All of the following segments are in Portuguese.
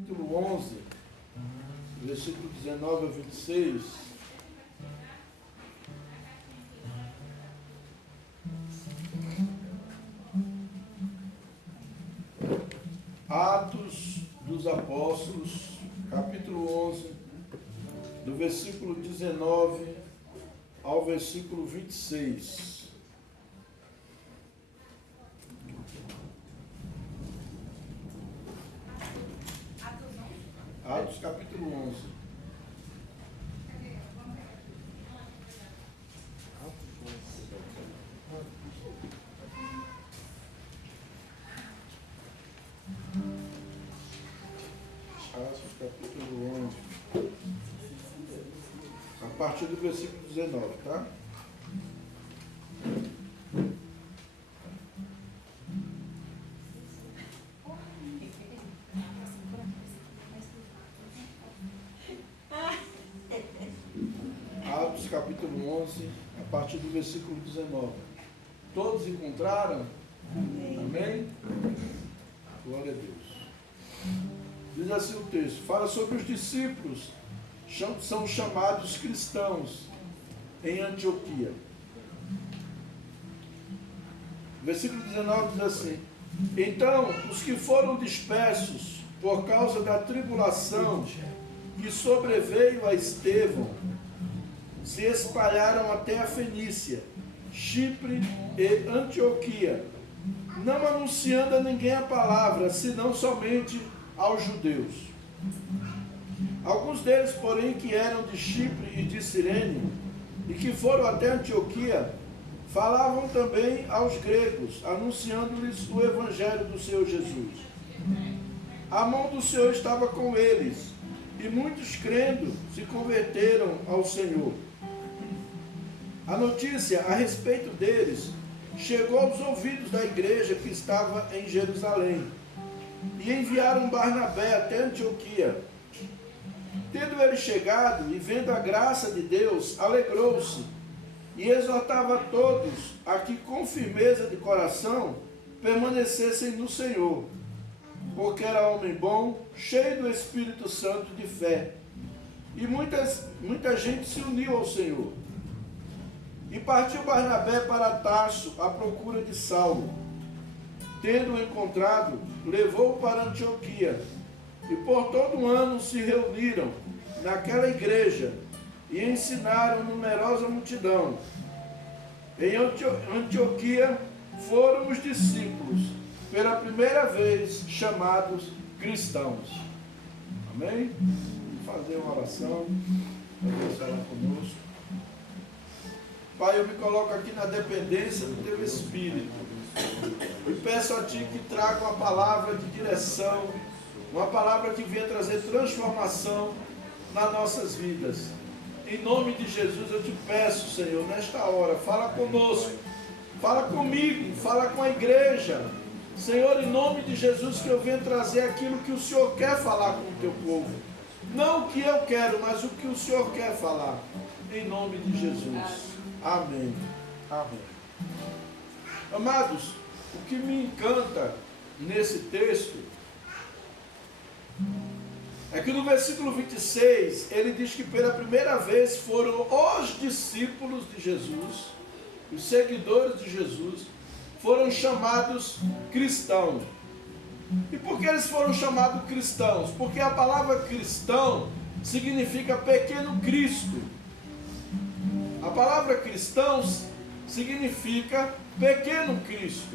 Capítulo 11, versículo 19 a 26. Atos dos Apóstolos, capítulo 11, do versículo 19 ao versículo 26. Atos capítulo 11. Atos capítulo 11. A partir do versículo 19, tá? Atos capítulo 11, a partir do versículo 19. Todos encontraram? Amém? Glória a Deus. Diz assim o texto: fala sobre os discípulos, são chamados cristãos em Antioquia. Versículo 19 diz assim: então os que foram dispersos por causa da tribulação que sobreveio a Estevão se espalharam até a Fenícia, Chipre e Antioquia, não anunciando a ninguém a palavra, senão somente aos judeus. Alguns deles, porém, que eram de Chipre e de Cirene, e que foram até Antioquia, falavam também aos gregos, anunciando-lhes o evangelho do Senhor Jesus. A mão do Senhor estava com eles, e muitos crendo se converteram ao Senhor. A notícia a respeito deles chegou aos ouvidos da igreja que estava em Jerusalém, e enviaram Barnabé até Antioquia. Tendo ele chegado e vendo a graça de Deus, alegrou-se e exortava a todos a que com firmeza de coração permanecessem no Senhor, porque era homem bom, cheio do Espírito Santo de fé. E muita gente se uniu ao Senhor. E partiu Barnabé para Tarso à procura de Saulo. Tendo-o encontrado, levou-o para Antioquia. E por todo um ano se reuniram naquela igreja e ensinaram numerosa multidão. Em Antioquia foram os discípulos, pela primeira vez chamados cristãos. Amém? Vamos fazer uma oração para Deus falar conosco. Pai, eu me coloco aqui na dependência do Teu Espírito e peço a Ti que traga uma palavra de direção, uma palavra que venha trazer transformação nas nossas vidas. Em nome de Jesus eu Te peço, Senhor, nesta hora, fala conosco, fala comigo, fala com a igreja. Senhor, em nome de Jesus, que eu venha trazer aquilo que o Senhor quer falar com o Teu povo. Não o que eu quero, mas o que o Senhor quer falar. Em nome de Jesus. Amém. Amém. Amados, o que me encanta nesse texto é que no versículo 26 ele diz que pela primeira vez foram os discípulos de Jesus, os seguidores de Jesus, foram chamados cristãos. E por que eles foram chamados cristãos? Porque a palavra cristão significa pequeno Cristo. A palavra cristãos significa pequeno Cristo.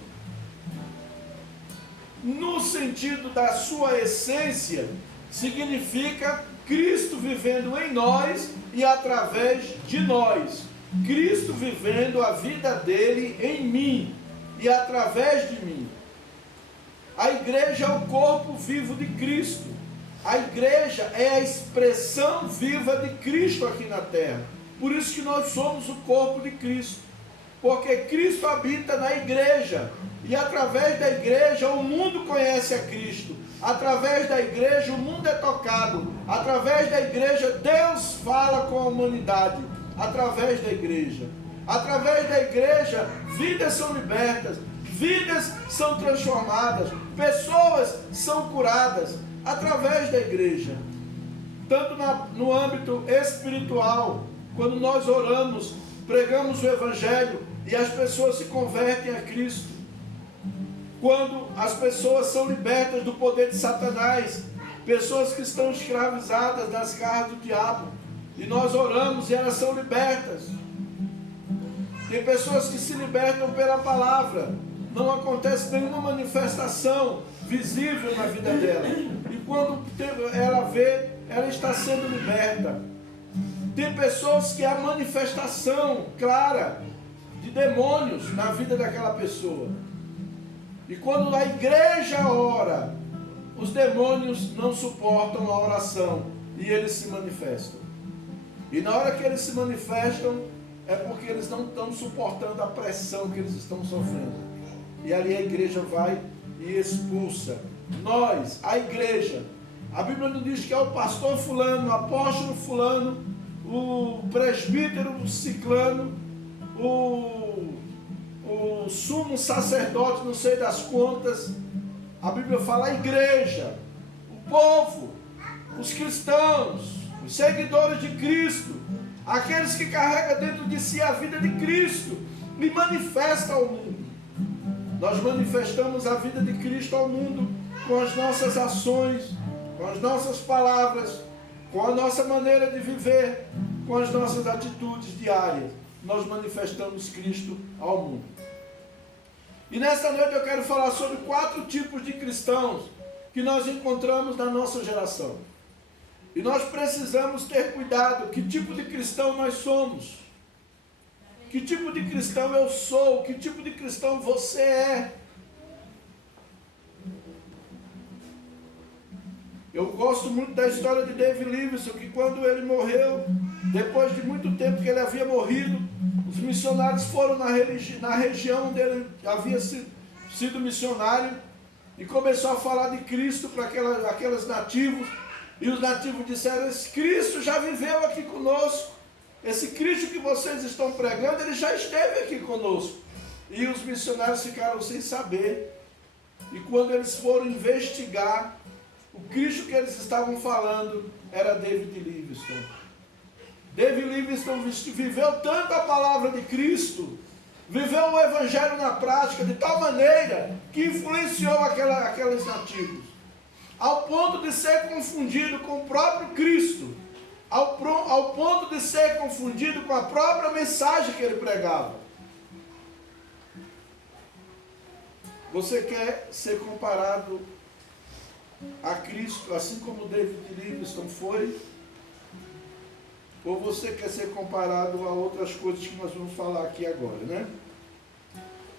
No sentido da sua essência, significa Cristo vivendo em nós e através de nós. Cristo vivendo a vida dele em mim e através de mim. A igreja é o corpo vivo de Cristo. A igreja é a expressão viva de Cristo aqui na terra. Por isso que nós somos o corpo de Cristo, porque Cristo habita na igreja, e através da igreja o mundo conhece a Cristo, através da igreja o mundo é tocado, através da igreja Deus fala com a humanidade, através da igreja, vidas são libertas, vidas são transformadas, pessoas são curadas, através da igreja. Tanto no âmbito espiritual, quando nós oramos, pregamos o Evangelho e as pessoas se convertem a Cristo. Quando as pessoas são libertas do poder de Satanás, pessoas que estão escravizadas nas garras do diabo, e nós oramos e elas são libertas. Tem pessoas que se libertam pela palavra, não acontece nenhuma manifestação visível na vida dela, e quando ela vê, ela está sendo liberta. Tem pessoas que há manifestação clara de demônios na vida daquela pessoa, e quando a igreja ora, os demônios não suportam a oração e eles se manifestam. E na hora que eles se manifestam, é porque eles não estão suportando a pressão que eles estão sofrendo. E ali a igreja vai e expulsa. Nós, a igreja, a Bíblia não diz que é o pastor fulano, o apóstolo fulano, o presbítero ciclano, o sumo sacerdote, não sei das quantas. A Bíblia fala a igreja, o povo, os cristãos, os seguidores de Cristo, aqueles que carregam dentro de si a vida de Cristo e manifestam ao mundo. Nós manifestamos a vida de Cristo ao mundo com as nossas ações, com as nossas palavras, com a nossa maneira de viver, com as nossas atitudes diárias. Nós manifestamos Cristo ao mundo. E nesta noite eu quero falar sobre 4 tipos de cristãos que nós encontramos na nossa geração. E nós precisamos ter cuidado, que tipo de cristão nós somos. Que tipo de cristão eu sou, que tipo de cristão você é. Eu gosto muito da história de David Livingstone, que quando ele morreu, depois de muito tempo que ele havia morrido, os missionários foram na região onde ele havia sido missionário e começou a falar de Cristo para aqueles nativos. E os nativos disseram: esse Cristo já viveu aqui conosco. Esse Cristo que vocês estão pregando, ele já esteve aqui conosco. E os missionários ficaram sem saber. E quando eles foram investigar, o Cristo que eles estavam falando era David Livingstone. David Livingstone viveu tanto a palavra de Cristo, viveu o Evangelho na prática, de tal maneira que influenciou aqueles nativos, ao ponto de ser confundido com o próprio Cristo, ao ponto de ser confundido com a própria mensagem que ele pregava. Você quer ser comparado a Cristo, assim como David Livingstone foi? Ou você quer ser comparado a outras coisas que nós vamos falar aqui agora, né?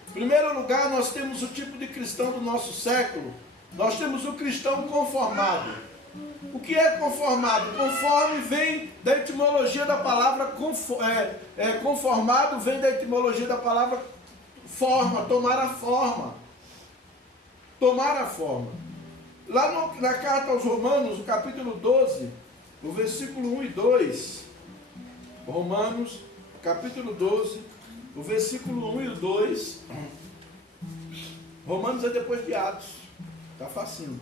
Em primeiro lugar, nós temos o tipo de cristão do nosso século. Nós temos o cristão conformado. O que é conformado? Conforme vem da etimologia da palavra conformado, vem da etimologia da palavra forma, tomar a forma. Tomar a forma. Lá na carta aos Romanos, no capítulo 12, no versículo 1 e 2, Romanos, capítulo 12, o versículo 1 e 2, Romanos é depois de Atos, está facinho.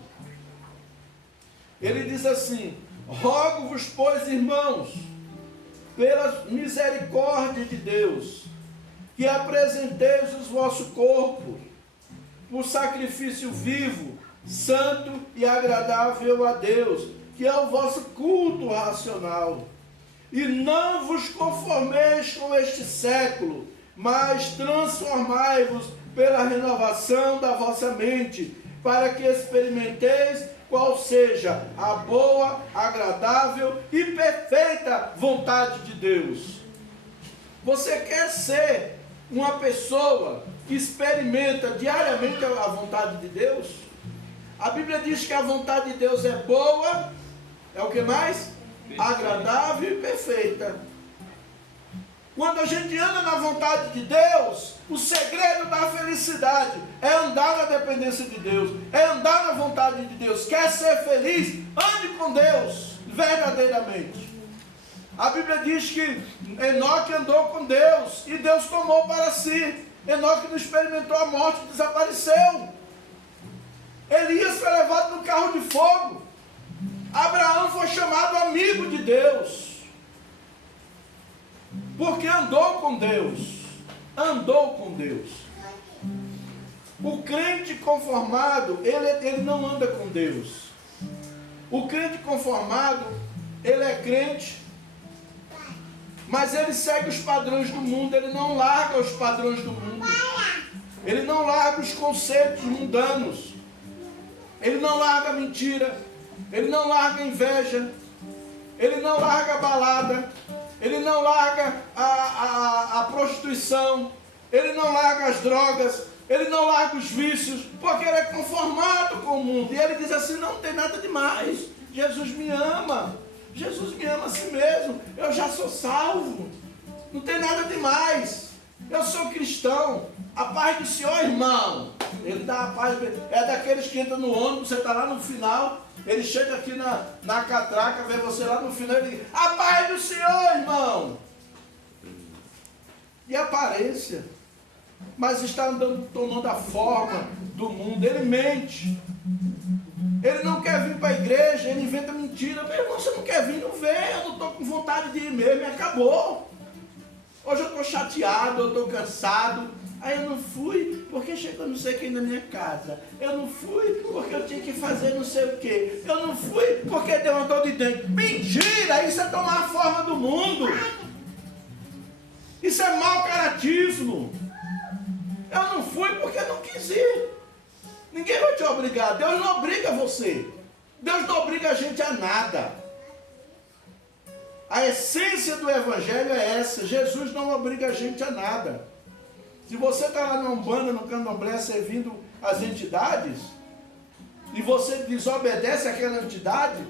Ele diz assim: rogo-vos, pois, irmãos, pela misericórdia de Deus, que apresenteis o vosso corpo por sacrifício vivo, santo e agradável a Deus, que é o vosso culto racional. E não vos conformeis com este século, mas transformai-vos pela renovação da vossa mente, para que experimenteis qual seja a boa, agradável e perfeita vontade de Deus. Você quer ser uma pessoa que experimenta diariamente a vontade de Deus? A Bíblia diz que a vontade de Deus é boa, é o que mais? Agradável e perfeita. Quando a gente anda na vontade de Deus, o segredo da felicidade é andar na dependência de Deus, é andar na vontade de Deus. Quer ser feliz? Ande com Deus, verdadeiramente. A Bíblia diz que Enoque andou com Deus e Deus tomou para si. Enoque não experimentou a morte, desapareceu. Elias foi levado no carro de fogo. amigo de Deus, porque andou com Deus. Andou com Deus. O crente conformado, ele não anda com Deus. O crente conformado, ele é crente, mas ele segue os padrões do mundo, ele não larga os padrões do mundo. Ele não larga os conceitos mundanos. Ele não larga a mentira. Ele não larga a inveja. Ele não larga a balada. Ele não larga a prostituição. Ele não larga as drogas. Ele não larga os vícios. Porque ele é conformado com o mundo. E ele diz assim, não tem nada demais. Jesus me ama. Jesus me ama a si mesmo. Eu já sou salvo. Não tem nada demais. Eu sou cristão. A paz do Senhor, irmão. Ele dá a paz. É daqueles que entram no ônibus, você está lá no final, ele chega aqui na catraca, vê você lá no final, ele diz, a paz do Senhor, irmão. E aparência. Mas está andando, tomando a forma do mundo. Ele mente. Ele não quer vir para a igreja, ele inventa mentira. Meu irmão, você não quer vir, não vem. Eu não estou com vontade de ir mesmo, e acabou. Hoje eu estou chateado, eu estou cansado. Aí eu não fui porque chegou não sei quem na minha casa. Eu não fui porque eu tinha que fazer não sei o quê. Eu não fui porque deu uma dor de dente. Mentira! Isso é tomar a forma do mundo. Isso é mau caratismo. Eu não fui porque não quis ir. Ninguém vai te obrigar. Deus não obriga você. Deus não obriga a gente a nada. A essência do Evangelho é essa. Jesus não obriga a gente a nada. Se você está lá na Umbanda, no Candomblé, servindo as entidades, e você desobedece àquela entidade,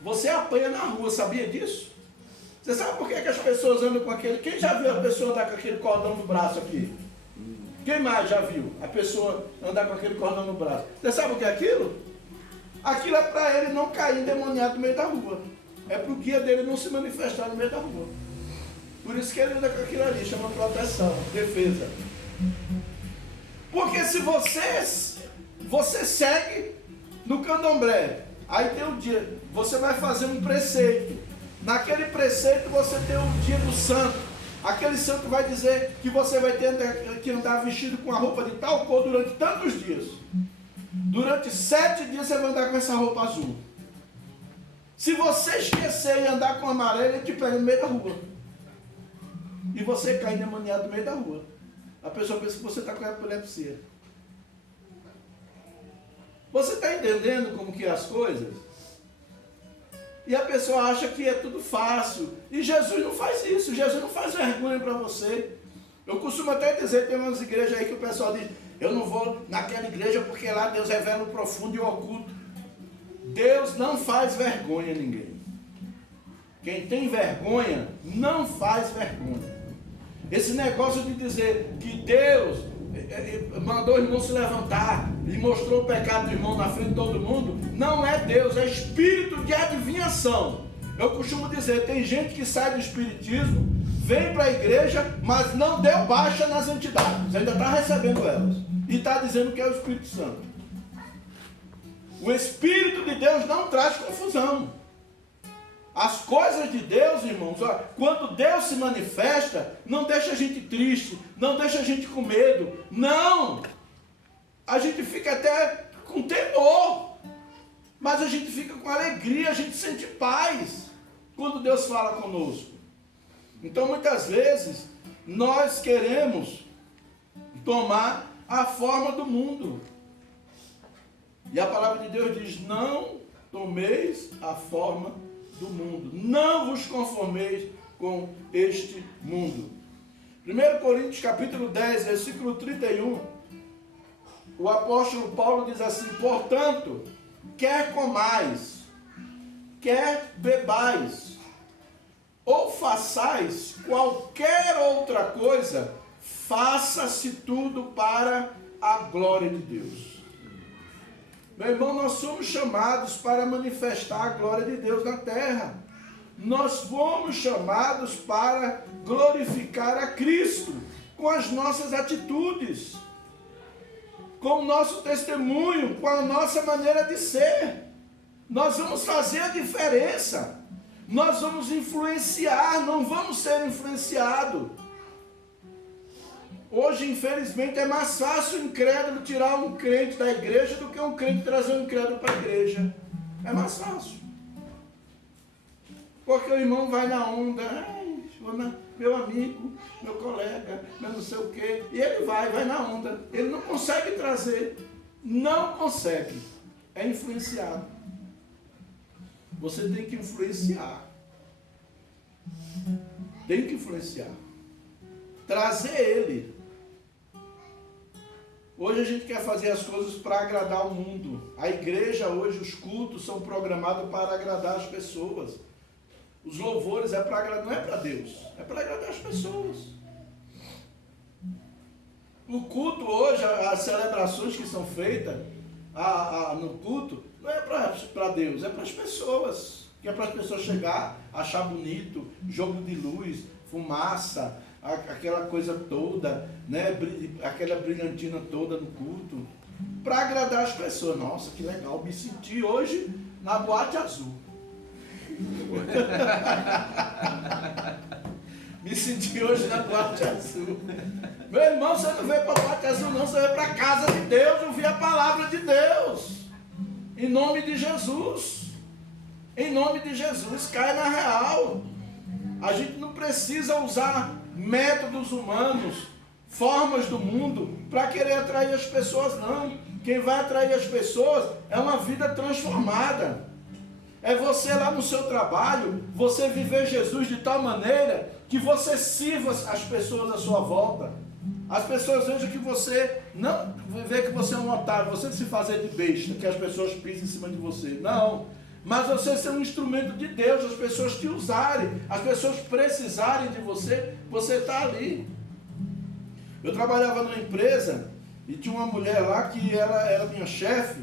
você apanha na rua, sabia disso? Você sabe por que as pessoas andam com aquele... Quem já viu a pessoa andar com aquele cordão no braço aqui? Quem mais já viu a pessoa andar com aquele cordão no braço? Você sabe o que é aquilo? Aquilo é para ele não cair endemoniado no meio da rua. É para o guia dele não se manifestar no meio da rua. Por isso que ele anda com aquilo ali, chama proteção, defesa. Porque se você segue no candomblé, aí tem um dia, você vai fazer um preceito. Naquele preceito você tem o dia do santo. Aquele santo vai dizer que você vai ter que andar vestido com a roupa de tal cor durante tantos dias. Durante 7 dias você vai andar com essa roupa azul. Se você esquecer e andar com amarelo, ele te pega no meio da rua. E você cai endemoniado no meio da rua. A pessoa pensa que você está com epilepsia. Você está entendendo como que é as coisas? E a pessoa acha que é tudo fácil. E Jesus não faz isso. Jesus não faz vergonha para você. Eu costumo até dizer, tem umas igrejas aí que o pessoal diz, eu não vou naquela igreja porque lá Deus revela o profundo e o oculto. Deus não faz vergonha a ninguém. Quem tem vergonha, não faz vergonha. Esse negócio de dizer que Deus mandou o irmão se levantar e mostrou o pecado do irmão na frente de todo mundo, não é Deus, é espírito de adivinhação. Eu costumo dizer, tem gente que sai do espiritismo, vem para a igreja, mas não deu baixa nas entidades, ainda está recebendo elas, e está dizendo que é o Espírito Santo. O Espírito de Deus não traz confusão. As coisas de Deus, irmãos, quando Deus se manifesta, não deixa a gente triste, não deixa a gente com medo, não. A gente fica até com temor, mas a gente fica com alegria, a gente sente paz quando Deus fala conosco. Então, muitas vezes, nós queremos tomar a forma do mundo. E a palavra de Deus diz, não tomeis a forma do mundo. Não vos conformeis com este mundo. 1 Coríntios capítulo 10, versículo 31, o apóstolo Paulo diz assim, portanto, quer comais, quer bebais, ou façais qualquer outra coisa, faça-se tudo para a glória de Deus. Meu irmão, nós somos chamados para manifestar a glória de Deus na terra. Nós fomos chamados para glorificar a Cristo com as nossas atitudes, com o nosso testemunho, com a nossa maneira de ser. Nós vamos fazer a diferença. Nós vamos influenciar, não vamos ser influenciados. Hoje, infelizmente, é mais fácil o incrédulo tirar um crente da igreja do que um crente trazer um incrédulo para a igreja. É mais fácil. Porque o irmão vai na onda, meu amigo, meu colega, meu não sei o quê, e ele vai na onda. Ele não consegue trazer, não consegue. É influenciado. Você tem que influenciar. Tem que influenciar. Trazer ele. Hoje a gente quer fazer as coisas para agradar o mundo. A igreja hoje, os cultos são programados para agradar as pessoas. Os louvores é para agradar, não é para Deus, é para agradar as pessoas. O culto hoje, as celebrações que são feitas no culto, não é para Deus, é para as pessoas. Que é para as pessoas chegar, achar bonito, jogo de luz, fumaça, aquela coisa toda, né? Aquela brilhantina toda no culto, para agradar as pessoas. Nossa, que legal, me senti hoje na Boate Azul. Me senti hoje na Boate Azul. Meu irmão, você não veio para a Boate Azul não, você veio para a casa de Deus, ouvir a palavra de Deus. Em nome de Jesus. Em nome de Jesus, cai na real. A gente não precisa usar métodos humanos, formas do mundo, para querer atrair as pessoas, não. Quem vai atrair as pessoas é uma vida transformada. É você lá no seu trabalho, você viver Jesus de tal maneira que você sirva as pessoas à sua volta. As pessoas vejam que você, não vê que você é um otário, você se fazer de besta, que as pessoas pisem em cima de você. Não. Mas você ser um instrumento de Deus, as pessoas te usarem, as pessoas precisarem de você, você está ali. Eu trabalhava numa empresa e tinha uma mulher lá que ela era minha chefe,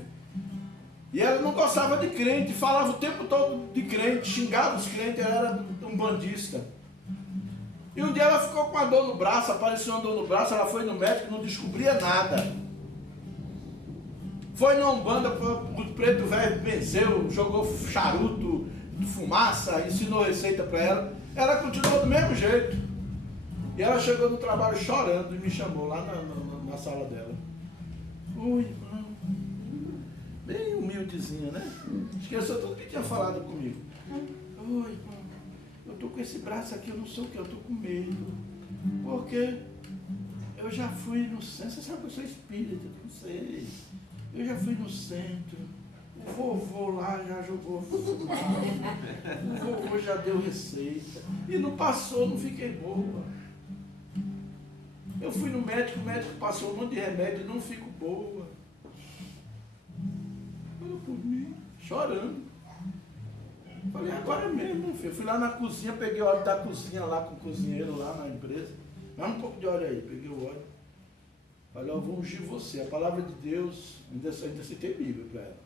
e ela não gostava de crente, falava o tempo todo de crente, xingava os crentes, ela era um bandista. E um dia ela ficou com uma dor no braço, apareceu uma dor no braço, ela foi no médico e não descobria nada. Foi numa Umbanda, o preto velho benzeu, jogou charuto, fumaça, ensinou receita para ela. Ela continuou do mesmo jeito. E ela chegou no trabalho chorando e me chamou lá na sala dela. Oi, irmão. Bem humildezinha, né? Esqueceu tudo que tinha falado comigo. Oi, irmão. Eu tô com esse braço aqui, eu não sei o que, eu tô com medo. Porque eu já fui no centro, você sabe que eu sou espírita, não sei. Eu já fui no centro, o vovô lá já jogou fumaça, o vovô já deu receita, e não passou, não fiquei boa. Eu fui no médico, o médico passou um monte de remédio e não fico boa. Eu por mim, chorando. Falei, agora mesmo, filho. Eu fui lá na cozinha, peguei o óleo da cozinha lá com o cozinheiro lá na empresa. Dá um pouco de óleo aí, peguei o óleo. Falei, eu vou ungir você. A palavra de Deus, ainda citei Bíblia para ela.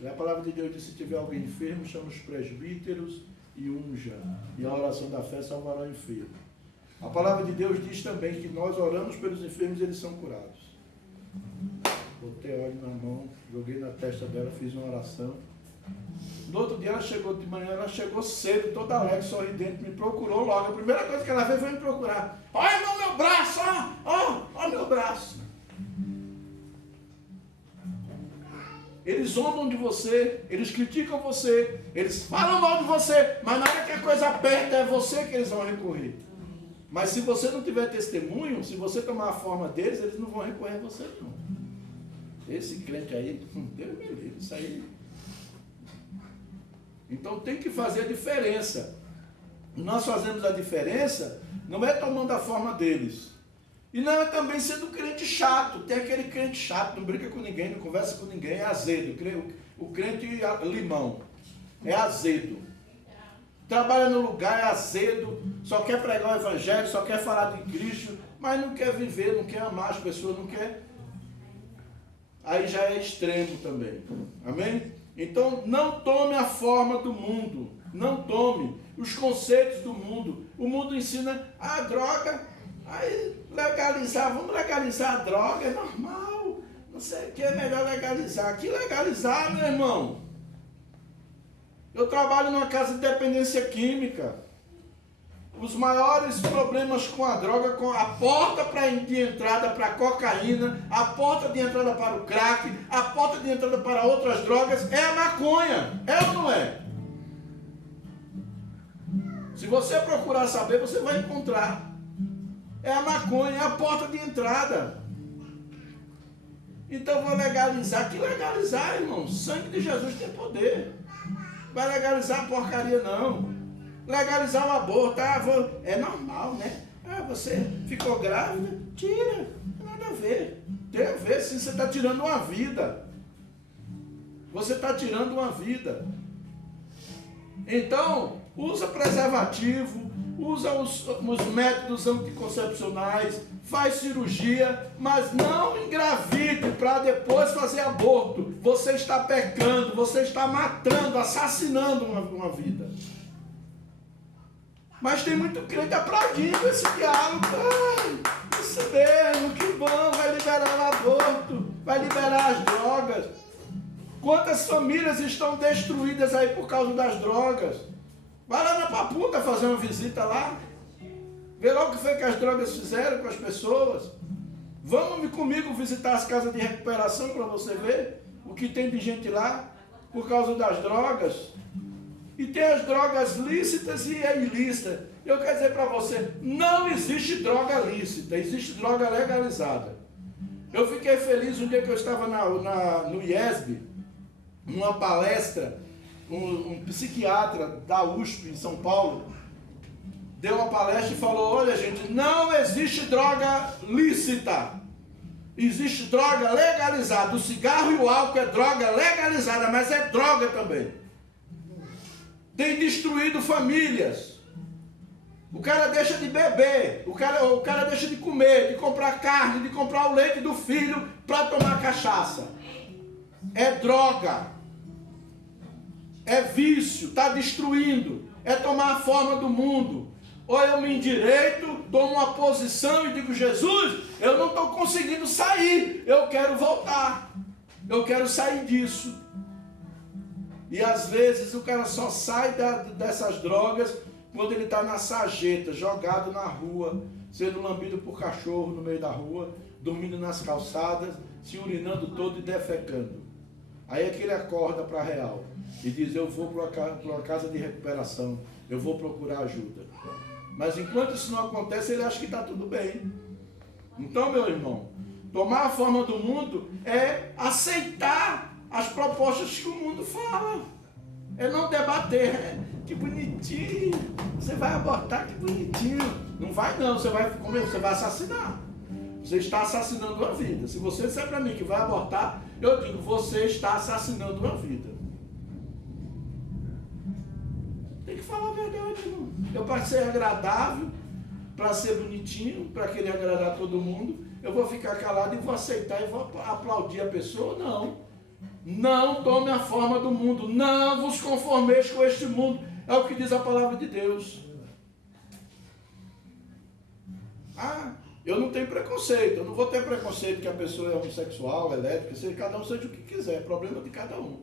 E a palavra de Deus diz, se tiver alguém enfermo, chama os presbíteros e unja. E a oração da fé salvará o enfermo. A palavra de Deus diz também que nós oramos pelos enfermos e eles são curados. Botei óleo na mão, joguei na testa dela, fiz uma oração. No outro dia ela chegou de manhã, ela chegou cedo, toda alegre, sorridente, me procurou logo. A primeira coisa que ela fez foi me procurar. Olha meu braço, ó meu braço. Eles zombam de você, eles criticam você, eles falam mal de você, mas na hora que a coisa aperta é você que eles vão recorrer. Mas se você não tiver testemunho, se você tomar a forma deles, eles não vão recorrer a você não. Esse crente aí, Deus me livre, isso aí. Então tem que fazer a diferença. Nós fazemos a diferença, não é tomando a forma deles. E não é também sendo crente chato. Tem aquele crente chato, não brinca com ninguém, não conversa com ninguém, é azedo. O crente limão, é azedo. Trabalha no lugar, é azedo, só quer pregar o evangelho, só quer falar de Cristo, mas não quer viver, não quer amar as pessoas, não quer. Aí já é extremo também. Amém? Então, não tome a forma do mundo. Não tome os conceitos do mundo. O mundo ensina a droga. Aí, legalizar, vamos legalizar a droga, é normal. Não sei o que é melhor legalizar. Que legalizar, meu irmão? Eu trabalho numa casa de dependência química. Os maiores problemas com a droga, com a porta de entrada para a cocaína, a porta de entrada para o crack, a porta de entrada para outras drogas, é a maconha. É ou não é? Se você procurar saber, você vai encontrar. É a maconha, é a porta de entrada. Então vou legalizar. Que legalizar, irmão? O sangue de Jesus tem poder. Vai legalizar a porcaria, não. Legalizar o aborto, é normal, né? Você ficou grávida, tira, não tem nada a ver. Tem a ver, sim, você está tirando uma vida. Você está tirando uma vida. Então, usa preservativo, usa os métodos anticoncepcionais, faz cirurgia, mas não engravide para depois fazer aborto. Você está pecando, você está matando, assassinando uma vida. Mas tem muito crente aplaudindo esse diálogo. Isso mesmo, que bom, vai liberar o aborto, vai liberar as drogas. Quantas famílias estão destruídas aí por causa das drogas? Vai lá na Papuda fazer uma visita lá. Vê logo o que foi que as drogas fizeram com as pessoas. Vamos comigo visitar as casas de recuperação para você ver o que tem de gente lá por causa das drogas. E tem as drogas lícitas e ilícitas. Eu quero dizer para você, não existe droga lícita, existe droga legalizada. Eu fiquei feliz um dia que eu estava no IESB, numa palestra, um psiquiatra da USP em São Paulo, deu uma palestra e falou, olha gente, não existe droga lícita, existe droga legalizada. O cigarro e o álcool é droga legalizada, mas é droga também. Tem destruído famílias. O cara deixa de beber, o cara deixa de comer, de comprar carne, de comprar o leite do filho para tomar cachaça. É droga. É vício, está destruindo. É tomar a forma do mundo. Ou eu me endireito, tomo uma posição e digo, Jesus, eu não estou conseguindo sair, eu quero voltar. Eu quero sair disso. E às vezes o cara só sai dessas drogas quando ele está na sarjeta, jogado na rua, sendo lambido por cachorro no meio da rua, dormindo nas calçadas, se urinando todo e defecando. Aí é que ele acorda para a real e diz, eu vou para uma casa de recuperação, eu vou procurar ajuda. Mas enquanto isso não acontece, ele acha que está tudo bem. Então, meu irmão, tomar a forma do mundo é aceitar as propostas que o mundo fala. É não debater. Que bonitinho. Você vai abortar, que bonitinho. Não vai não, você vai assassinar. Você está assassinando uma vida. Se você disser para mim que vai abortar, eu digo, você está assassinando uma vida. Tem que falar a verdade, irmão. Eu para ser agradável, para ser bonitinho, para querer agradar todo mundo, eu vou ficar calado e vou aceitar e vou aplaudir a pessoa? Não. Não tome a forma do mundo, não vos conformeis com este mundo, é o que diz a palavra de Deus. Eu não tenho preconceito, eu não vou ter preconceito que a pessoa é homossexual, é lésbica, cada um seja o que quiser, é problema de cada um.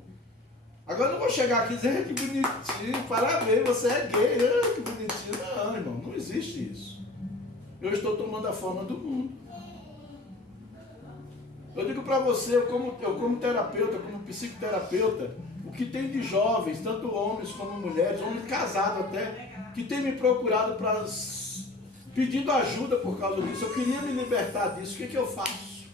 Agora eu não vou chegar aqui e dizer, que bonitinho, parabéns, você é gay, que bonitinho. Não, irmão, não existe isso. Eu estou tomando a forma do mundo. Eu digo para você, eu como terapeuta, como psicoterapeuta, o que tem de jovens, tanto homens como mulheres, homens casados até, que tem me procurado pedindo ajuda por causa disso. Eu queria me libertar disso, o que eu faço?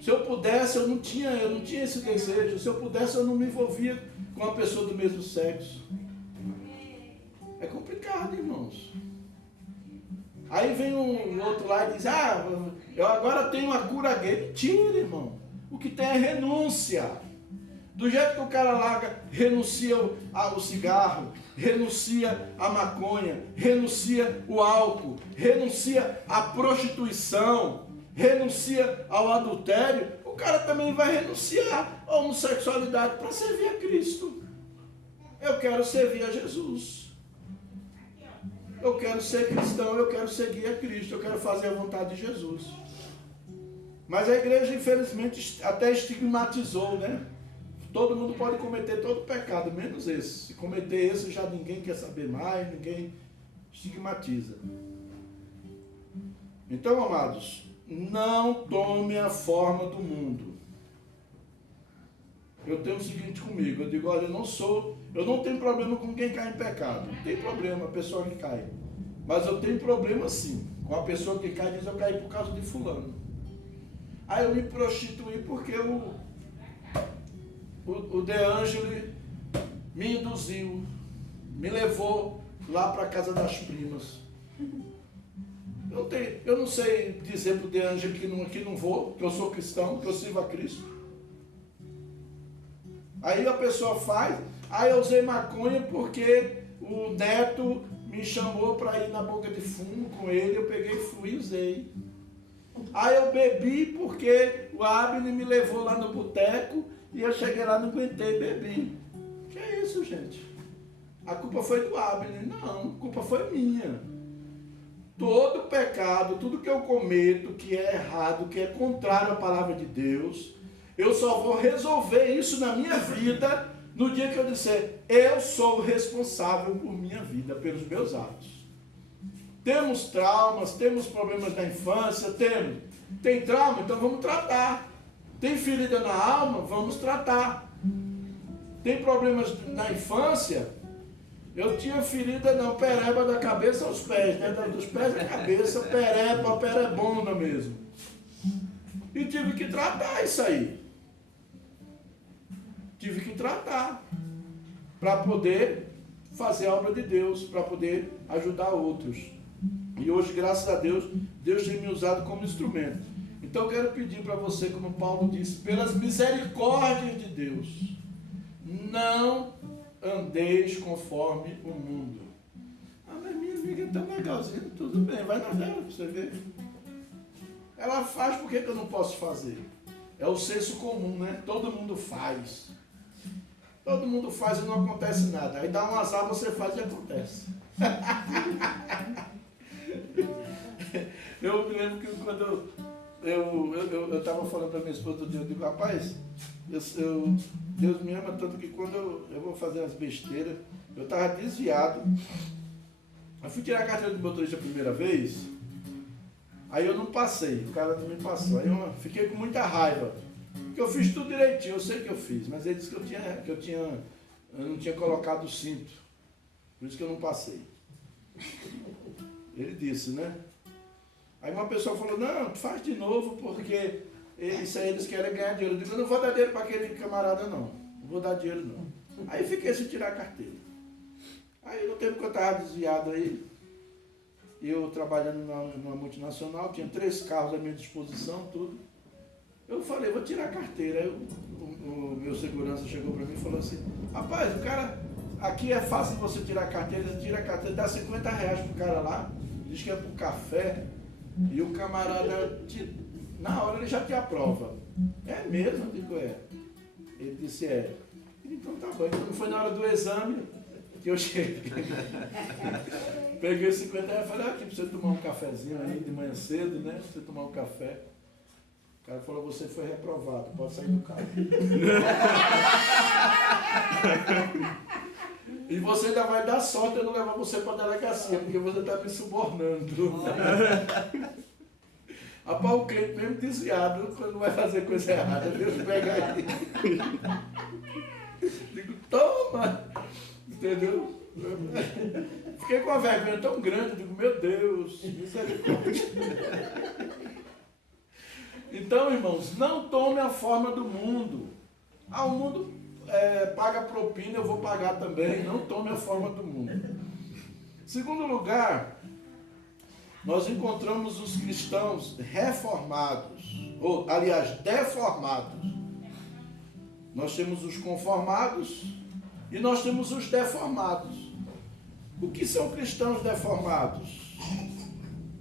Se eu pudesse, eu não tinha esse desejo. Se eu pudesse, eu não me envolvia com uma pessoa do mesmo sexo. É complicado, irmãos. Aí vem um outro lá e diz, eu agora tenho uma cura gay. Mentira, irmão. O que tem é renúncia. Do jeito que o cara larga, renuncia ao cigarro, renuncia à maconha, renuncia o álcool, renuncia à prostituição, renuncia ao adultério, o cara também vai renunciar à homossexualidade para servir a Cristo. Eu quero servir a Jesus. Eu quero ser cristão, eu quero seguir a Cristo, eu quero fazer a vontade de Jesus. Mas a igreja, infelizmente, até estigmatizou, né? todo mundo pode cometer todo pecado, menos esse. Se cometer esse, já ninguém quer saber mais, ninguém estigmatiza. Então, amados, não tome a forma do mundo. Eu tenho o seguinte comigo, eu digo, olha, eu não tenho problema com quem cai em pecado, não tem problema a pessoa que cai. Mas eu tenho problema sim, com a pessoa que cai e diz, eu caí por causa de fulano. Aí eu me prostituí porque o De Angeli me induziu, me levou lá para a casa das primas. Eu não sei dizer para o De Angeli que não vou, que eu sou cristão, que eu sirvo a Cristo. Aí a pessoa faz, aí eu usei maconha porque o neto me chamou para ir na boca de fumo com ele, eu peguei, fui e usei. Aí eu bebi porque o Abner me levou lá no boteco e eu cheguei lá, não aguentei, bebi. Que é isso, gente? A culpa foi do Abner? Não, a culpa foi minha. Todo pecado, tudo que eu cometo, que é errado, que é contrário à palavra de Deus, eu só vou resolver isso na minha vida no dia que eu disser, eu sou responsável por minha vida, pelos meus atos. Temos traumas, temos problemas na infância, temos. Tem trauma? Então vamos tratar. Tem ferida na alma? Vamos tratar. Tem problemas na infância? Eu tinha ferida na pereba da cabeça aos pés, né? Dos pés à cabeça, perebona mesmo. E tive que tratar isso aí. Tive que tratar. Para poder fazer a obra de Deus, para poder ajudar outros. E hoje, graças a Deus, Deus tem me usado como instrumento. Então eu quero pedir para você, como Paulo disse, pelas misericórdias de Deus, não andeis conforme o mundo. Ah, mas minha amiga é tão legalzinha, tudo bem, vai na dela para você ver. Ela faz, por que eu não posso fazer? É o senso comum, né? Todo mundo faz. Todo mundo faz e não acontece nada. Aí dá um azar, você faz e acontece. Eu me lembro que quando eu estava falando para minha esposa outro dia, eu digo, rapaz, Deus me ama tanto que quando eu vou fazer as besteiras, eu estava desviado. Eu fui tirar a carteira de motorista a primeira vez, aí eu não passei, o cara não me passou. Aí eu fiquei com muita raiva, porque eu fiz tudo direitinho, eu sei que eu fiz, mas ele disse que eu não tinha colocado o cinto, por isso que eu não passei. Ele disse, né? Aí uma pessoa falou, não, faz de novo, porque isso aí eles querem ganhar dinheiro. Eu digo, eu não vou dar dinheiro para aquele camarada, não. Não vou dar dinheiro, não. Aí fiquei sem tirar a carteira. Aí no tempo que eu estava desviado aí, eu trabalhando numa multinacional, tinha 3 carros à minha disposição, tudo. Eu falei, vou tirar a carteira. Aí o meu segurança chegou para mim e falou assim, rapaz, o cara, aqui é fácil você tirar a carteira, você tira a carteira, dá R$50 pro cara lá, diz que é pro café. E o camarada, na hora ele já te aprova. É mesmo? Eu digo, é. Ele disse, é. Então tá bom. Então não foi na hora do exame que eu cheguei. Peguei os R$50 e falei, aqui pra você tomar um cafezinho aí de manhã cedo, né? Pra você tomar um café. O cara falou, você foi reprovado, pode sair do carro. E você ainda vai dar sorte eu não levar você para a delegacia, porque você está me subornando. Rapaz, o crente mesmo desviado, quando vai fazer coisa errada, Deus pega aí. Digo, toma! Entendeu? Fiquei com uma vergonha tão grande, digo, meu Deus, misericórdia. Então, irmãos, não tome a forma do mundo. O mundo paga propina, eu vou pagar também. Não tome a forma do mundo. Segundo lugar, nós encontramos os cristãos reformados, ou aliás, deformados. Nós temos os conformados e nós temos os deformados. O que são cristãos deformados?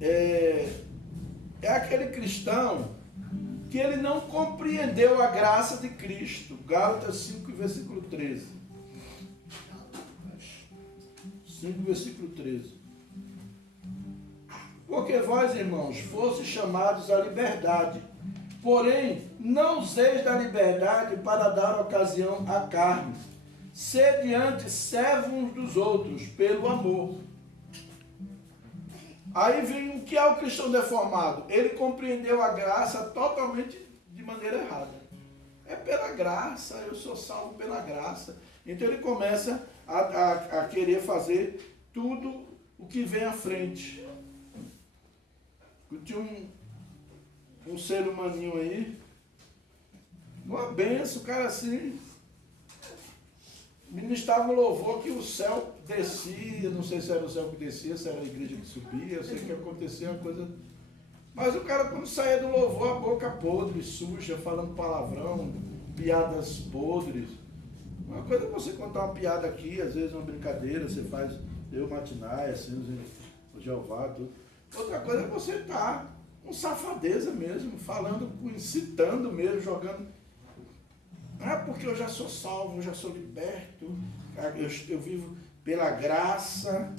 É aquele cristão que ele não compreendeu a graça de Cristo. Gálatas 5, versículo 13. 5, versículo 13. Porque vós, irmãos, fostes chamados à liberdade. Porém, não useis da liberdade para dar ocasião à carne. Sede antes servos uns dos outros, pelo amor. Aí vem o que é o cristão deformado. Ele compreendeu a graça totalmente de maneira errada. É pela graça, eu sou salvo pela graça. Então ele começa a querer fazer tudo o que vem à frente. Tinha um ser humaninho aí, uma benção, o cara assim, ministrava um louvor que o céu descia, não sei se era o céu que descia, se era a igreja que subia, eu sei que acontecia uma coisa. Mas o cara, quando saía do louvor, a boca podre, suja, falando palavrão, piadas podres. Uma coisa é você contar uma piada aqui, às vezes uma brincadeira, você faz matinai, assim, o Jeová, tudo. Outra coisa é você estar com safadeza mesmo, falando, incitando mesmo, jogando. Porque eu já sou salvo, eu já sou liberto, eu vivo pela graça,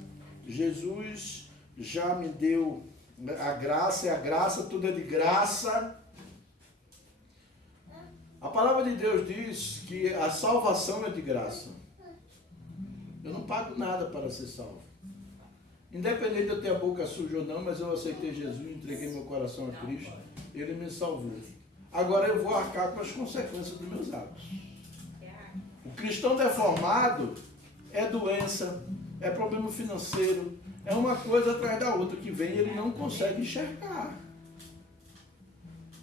Jesus já me deu a graça, e a graça, tudo é de graça. A palavra de Deus diz que a salvação é de graça. Eu não pago nada para ser salvo. Independente de eu ter a boca suja ou não, mas eu aceitei Jesus, entreguei meu coração a Cristo, Ele me salvou. Agora eu vou arcar com as consequências dos meus atos. O cristão deformado é doença, é problema financeiro, é uma coisa atrás da outra que vem e ele não consegue enxergar.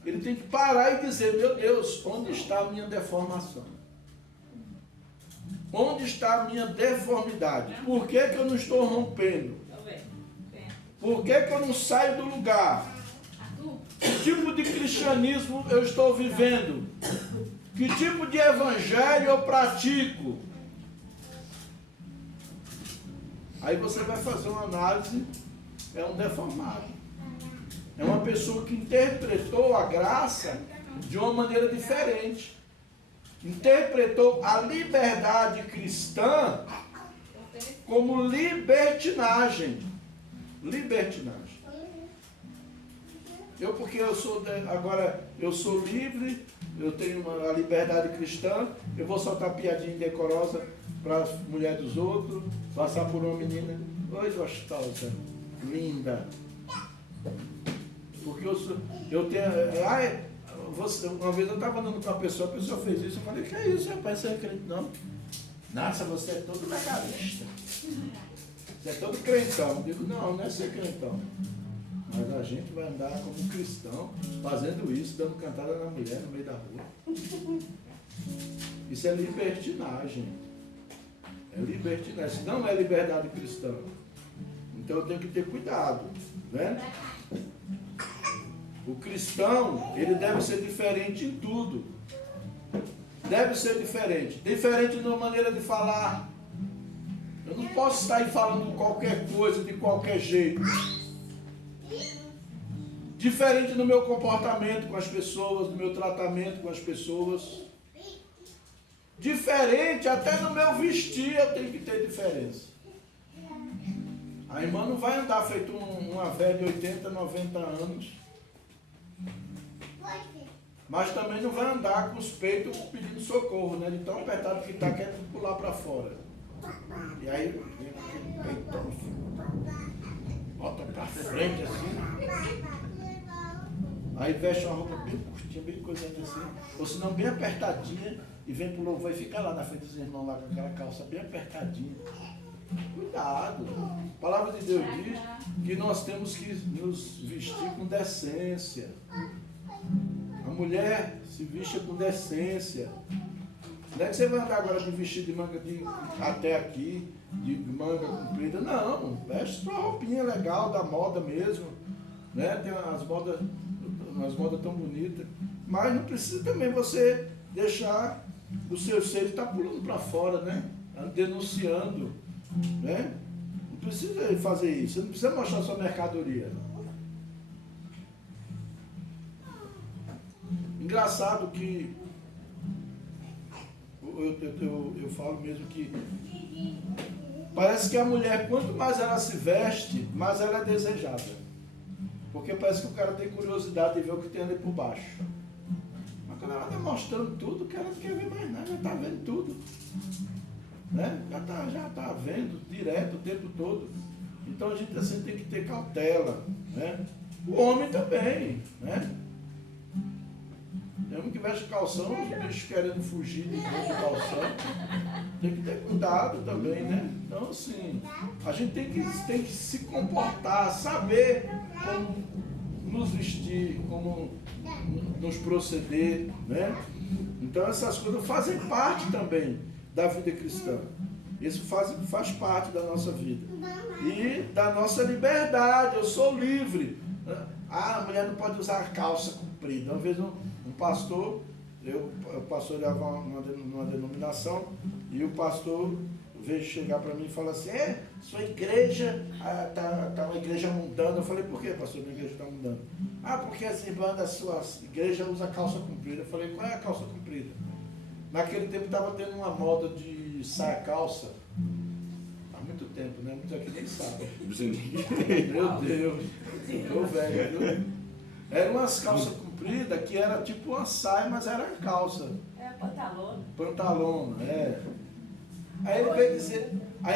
Ele tem que parar e dizer, meu Deus, onde está a minha deformação? Onde está a minha deformidade? Por que eu não estou rompendo? Por que eu não saio do lugar? Que tipo de cristianismo eu estou vivendo? Que tipo de evangelho eu pratico? Aí você vai fazer uma análise, é um deformado. É uma pessoa que interpretou a graça de uma maneira diferente. Interpretou a liberdade cristã como libertinagem. Libertinagem. Porque eu sou agora eu sou livre, eu tenho a liberdade cristã, eu vou soltar piadinha indecorosa para as mulheres dos outros, passar por uma menina, oi gostosa, linda. Porque eu tenho. Uma vez eu estava andando com uma pessoa, a pessoa fez isso, eu falei, que é isso, rapaz, você é crente? Não. Nossa, você é todo legalista. Você é todo crentão. Eu digo, não é ser crentão. Mas a gente vai andar como cristão, fazendo isso, dando cantada na mulher no meio da rua. Isso é libertinagem. É libertinagem. Isso não é liberdade cristã. Então eu tenho que ter cuidado, né? O cristão, ele deve ser diferente em tudo. Deve ser diferente. Diferente na maneira de falar. Eu não posso estar aí falando qualquer coisa, de qualquer jeito. Diferente no meu comportamento com as pessoas, no meu tratamento com as pessoas. Diferente até no meu vestir, eu tenho que ter diferença. A irmã não vai andar feito uma velha de 80, 90 anos. Mas também não vai andar com os peitos pedindo socorro, né? De tão apertado que está, querendo pular para fora. E aí, vem com aquele peitão assim, bota para frente assim. Aí veste uma roupa bem curtinha, bem coisinha assim. Ou se não, bem apertadinha. E vem pro louvor e fica lá na frente dos irmãos, lá com aquela calça bem apertadinha. Cuidado. A palavra de Deus diz que nós temos que nos vestir com decência. A mulher se veste com decência. Não é que você vai andar agora de vestido de manga até aqui, de manga comprida. Não, veste sua roupinha legal, da moda mesmo. Né? Tem umas modas tão bonitas. Mas não precisa também você deixar o seu seio estar pulando para fora, né? Denunciando. Né? Não precisa fazer isso. Você não precisa mostrar sua mercadoria. Engraçado que eu falo mesmo que parece que a mulher, quanto mais ela se veste, mais ela é desejada. Porque parece que o cara tem curiosidade de ver o que tem ali por baixo. quando ela está mostrando tudo, que ela não quer ver mais nada, já está vendo tudo. Né? Já tá vendo direto o tempo todo. Então a gente assim tem que ter cautela. Né? O homem também. Né? Tem homem que veste calção, os bichos querendo fugir de dentro do calção. Tem que ter cuidado também, né? Então assim, a gente tem que se comportar, saber como nos vestir, como nos proceder, né? Então essas coisas fazem parte também da vida cristã. Isso faz parte da nossa vida. E da nossa liberdade. Eu sou livre. A mulher não pode usar calça comprida. Uma vez um pastor, eu pastoreava numa denominação, e o pastor veio chegar para mim e falar assim, sua igreja tá uma igreja mundana. Eu falei, por que, pastor, minha igreja está mundana? Porque as irmãs da sua igreja usam calça comprida. Eu falei, qual é a calça comprida? Naquele tempo estava tendo uma moda de saia calça. Há muito tempo, né? Muitos aqui nem sabem. Meu Deus, tô velho, viu? Eram umas calças compridas que era tipo uma saia, mas era calça. É pantalona. Pantalona, é. Aí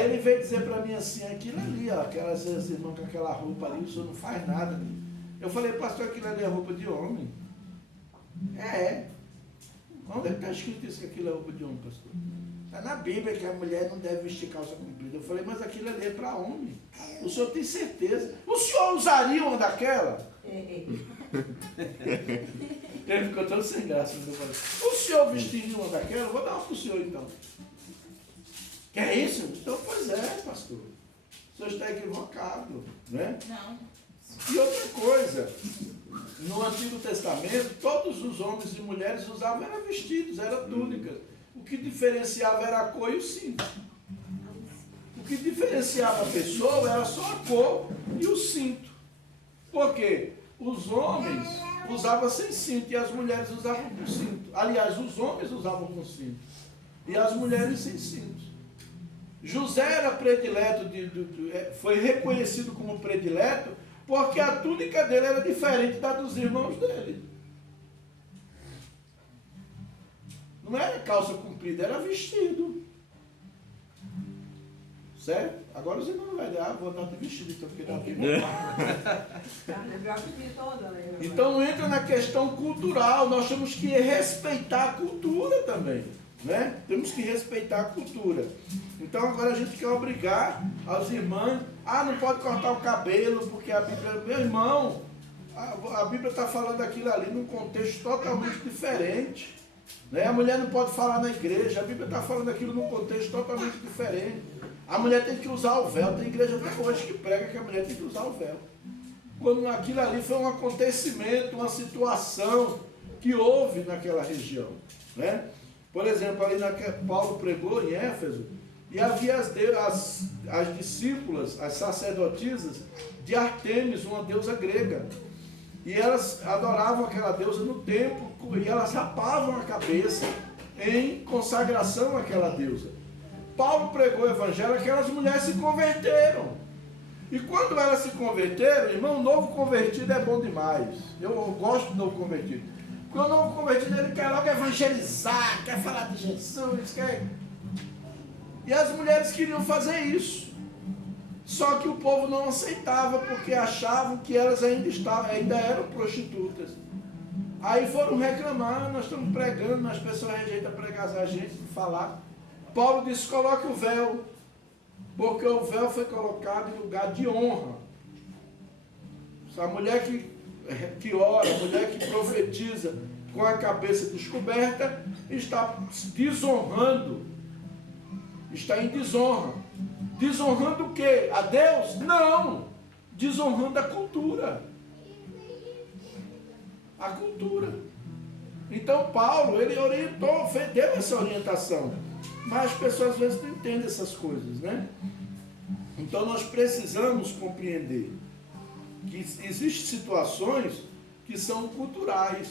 ele veio dizer para mim assim, aquilo ali, ó, aquelas irmãs com aquela roupa ali, o senhor não faz nada. Eu falei, pastor, aquilo ali é roupa de homem. Onde é que está escrito isso, que aquilo é roupa de homem, pastor? Está na Bíblia que a mulher não deve vestir calça comprida. Eu falei, mas aquilo ali é para homem. O senhor tem certeza? O senhor usaria uma daquela? Ele ficou todo sem graça. Eu falei, o senhor vestiria uma daquela? Eu vou dar uma para o senhor então. Quer isso? Então, pois é, pastor. O senhor está equivocado, né? Não. E outra coisa, no Antigo Testamento, todos os homens e mulheres usavam era vestidos, era túnicas. O que diferenciava era a cor e o cinto. O que diferenciava a pessoa era só a cor e o cinto. Por quê? Os homens usavam sem cinto e as mulheres usavam com cinto. Aliás, os homens usavam com cinto e as mulheres sem cinto. José era predileto, foi reconhecido como predileto, porque a túnica dele era diferente da dos irmãos dele. Não era calça comprida, era vestido. Certo? Agora os irmãos vão dizer, vou dar de vestido, então, porque está aqui. Então entra na questão cultural, nós temos que respeitar a cultura também. Né? Temos que respeitar a cultura. Então agora a gente quer obrigar as irmãs, não pode cortar o cabelo, porque a Bíblia, meu irmão, a Bíblia está falando aquilo ali num contexto totalmente diferente. Né? A mulher não pode falar na igreja, a Bíblia está falando aquilo num contexto totalmente diferente. A mulher tem que usar o véu, tem igreja até hoje que prega que a mulher tem que usar o véu. Quando aquilo ali foi um acontecimento, uma situação que houve naquela região. Né? Por exemplo, ali Paulo pregou em Éfeso, e havia as discípulas, as sacerdotisas de Artemis, uma deusa grega. E elas adoravam aquela deusa no templo, e elas rapavam a cabeça em consagração àquela deusa. Paulo pregou o evangelho, aquelas mulheres se converteram. E quando elas se converteram, irmão, novo convertido é bom demais. Eu gosto do novo convertido. Porque o novo convertido, ele quer logo evangelizar, quer falar de Jesus, quer... E as mulheres queriam fazer isso. Só que o povo não aceitava, porque achavam que elas ainda eram prostitutas. Aí foram reclamar, nós estamos pregando, mas as pessoas rejeitam pregar a gente, falar. Paulo disse, coloque o véu, porque o véu foi colocado em lugar de honra. A mulher que ora, a mulher que profetiza com a cabeça descoberta, está desonrando, está em desonra. Desonrando o quê? A Deus? Não! Desonrando a cultura. A cultura. Então Paulo, ele orientou, deu essa orientação. Mas as pessoas às vezes não entendem essas coisas, né? Então nós precisamos compreender que existem situações que são culturais.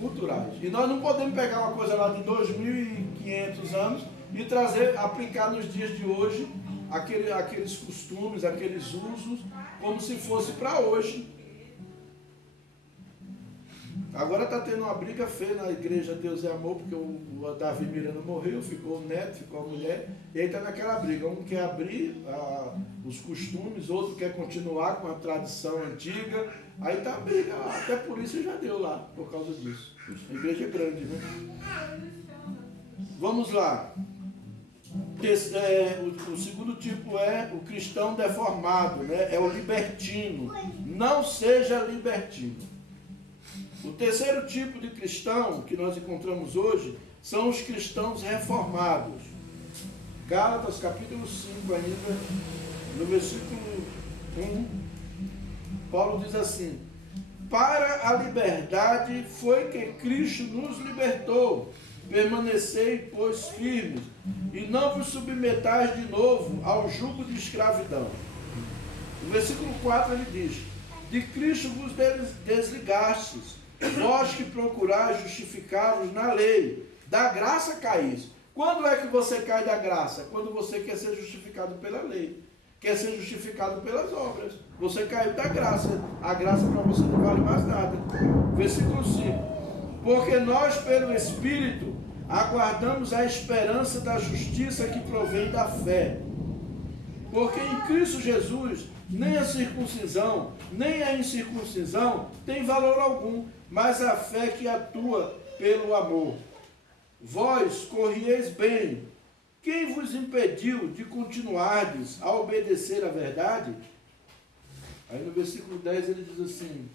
Culturais. E nós não podemos pegar uma coisa lá de 2.500 anos e trazer, aplicar nos dias de hoje, aqueles costumes, aqueles usos, como se fosse para hoje. Agora está tendo uma briga feia na igreja Deus é Amor, porque o Davi Miranda morreu, ficou o neto, ficou a mulher, e aí está naquela briga. Um quer abrir os costumes, outro quer continuar com a tradição antiga. Aí está a briga lá, até a polícia já deu lá, por causa disso. A igreja é grande, né? Vamos lá. O segundo tipo é o cristão deformado, né? É o libertino. Não seja libertino. O terceiro tipo de cristão que nós encontramos hoje são os cristãos reformados. Gálatas capítulo 5 ainda, no versículo 1, Paulo diz assim: para a liberdade foi que Cristo nos libertou, permanecei, pois, firmes, e não vos submetais de novo ao jugo de escravidão. No versículo 4 ele diz: de Cristo vos desligastes, vós que procurais justificar-vos na lei, da graça caís. Quando é que você cai da graça? Quando você quer ser justificado pela lei, quer ser justificado pelas obras. Você caiu da graça, a graça para você não vale mais nada. Versículo 5: porque nós pelo Espírito aguardamos a esperança da justiça que provém da fé. Porque em Cristo Jesus nem a circuncisão, nem a incircuncisão tem valor algum, mas a fé que atua pelo amor. Vós corrieis bem. Quem vos impediu de continuardes a obedecer à verdade? Aí no versículo 10 ele diz assim: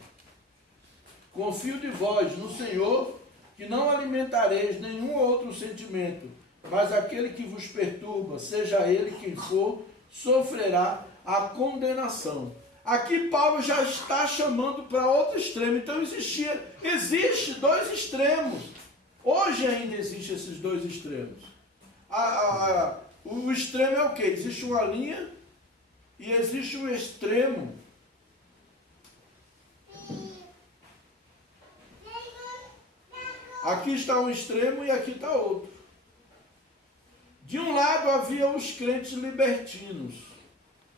confio de vós no Senhor, que não alimentareis nenhum outro sentimento, mas aquele que vos perturba, seja ele quem for, sofrerá a condenação. Aqui Paulo já está chamando para outro extremo. Então existe dois extremos. Hoje ainda existem esses dois extremos. O extremo é o quê? Existe uma linha e existe um extremo. Aqui está um extremo e aqui está outro. De um lado havia os crentes libertinos,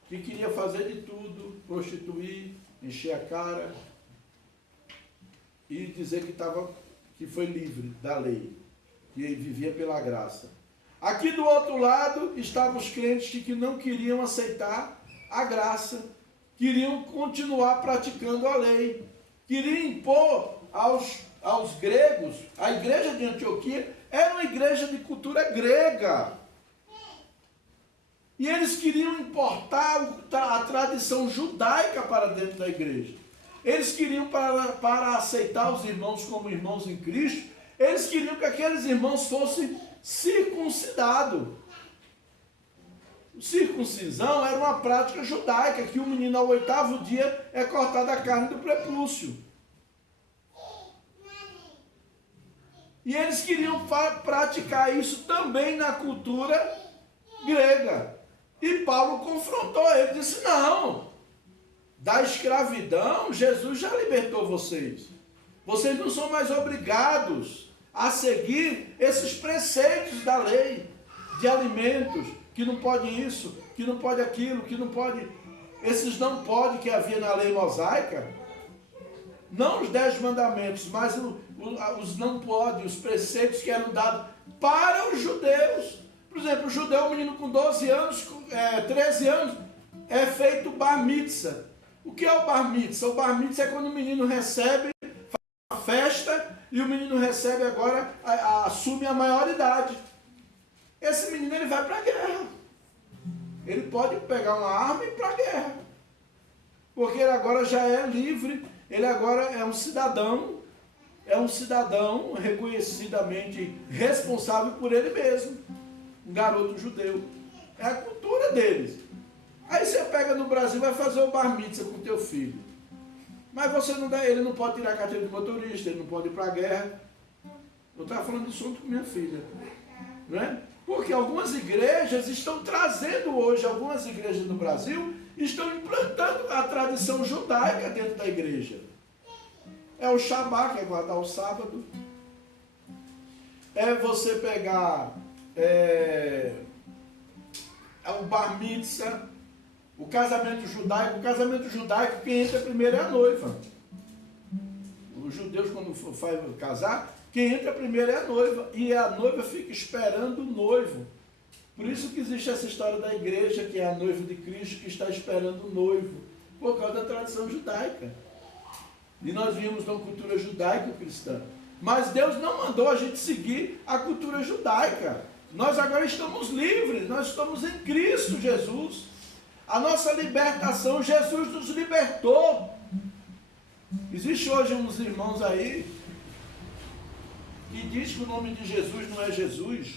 que queria fazer de tudo, prostituir, encher a cara e dizer que foi livre da lei, que vivia pela graça. Aqui do outro lado estavam os crentes que não queriam aceitar a graça, queriam continuar praticando a lei, queriam impor aos gregos. A igreja de Antioquia era uma igreja de cultura grega. E eles queriam importar a tradição judaica para dentro da igreja. Eles queriam, para aceitar os irmãos como irmãos em Cristo, eles queriam que aqueles irmãos fossem circuncidados. Circuncisão era uma prática judaica, que o menino ao 8º dia é cortado a carne do prepúcio. E eles queriam praticar isso também na cultura grega. E Paulo confrontou ele, disse: não, da escravidão Jesus já libertou vocês. Vocês não são mais obrigados a seguir esses preceitos da lei, de alimentos, que não pode isso, que não pode aquilo, que não pode... Esses não pode que havia na lei mosaica, não os 10 mandamentos, mas os não pode, os preceitos que eram dados para os judeus. Por exemplo, o judeu, um menino com 12 anos, 13 anos, é feito bar mitzvah. O que é o bar mitzvah? O bar mitzvah é quando o menino recebe, faz uma festa, e o menino recebe agora, assume a maioridade. Esse menino, ele vai para a guerra. Ele pode pegar uma arma e ir para a guerra. Porque ele agora já é livre, ele agora é um cidadão reconhecidamente responsável por ele mesmo. Um garoto judeu. É a cultura deles. Aí você pega no Brasil e vai fazer o bar mitzvah com o teu filho. Mas ele não pode tirar a carteira de motorista, ele não pode ir para a guerra. Eu estava falando disso ontem com minha filha. Não é? Porque algumas igrejas estão trazendo hoje, algumas igrejas no Brasil, estão implantando a tradição judaica dentro da igreja. É o Shabbat, que é guardar o sábado. É você pegar o bar mitzvah, o casamento judaico. O casamento judaico, quem entra primeiro é a noiva. os judeus, quando vai casar, quem entra primeiro é a noiva, e a noiva fica esperando o noivo. Por isso que existe essa história da igreja, que é a noiva de Cristo, que está esperando o noivo, por causa da tradição judaica. E nós vimos uma cultura judaico-cristã. Mas Deus não mandou a gente seguir a cultura judaica. Nós agora estamos livres, nós estamos em Cristo Jesus. A nossa libertação, Jesus nos libertou. Existe hoje uns irmãos aí que diz que o nome de Jesus não é Jesus.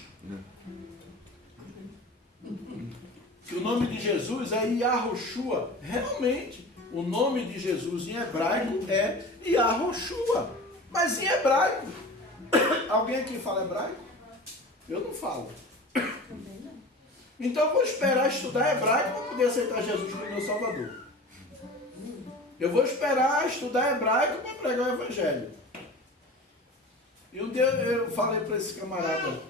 Que o nome de Jesus é Yahushua. Realmente, o nome de Jesus em hebraico é Yahushua. Mas em hebraico, alguém aqui fala hebraico? Eu não falo. Então eu vou esperar estudar hebraico para poder aceitar Jesus como meu Salvador. Eu vou esperar estudar hebraico para pregar o Evangelho. E um dia eu falei para esse camarada,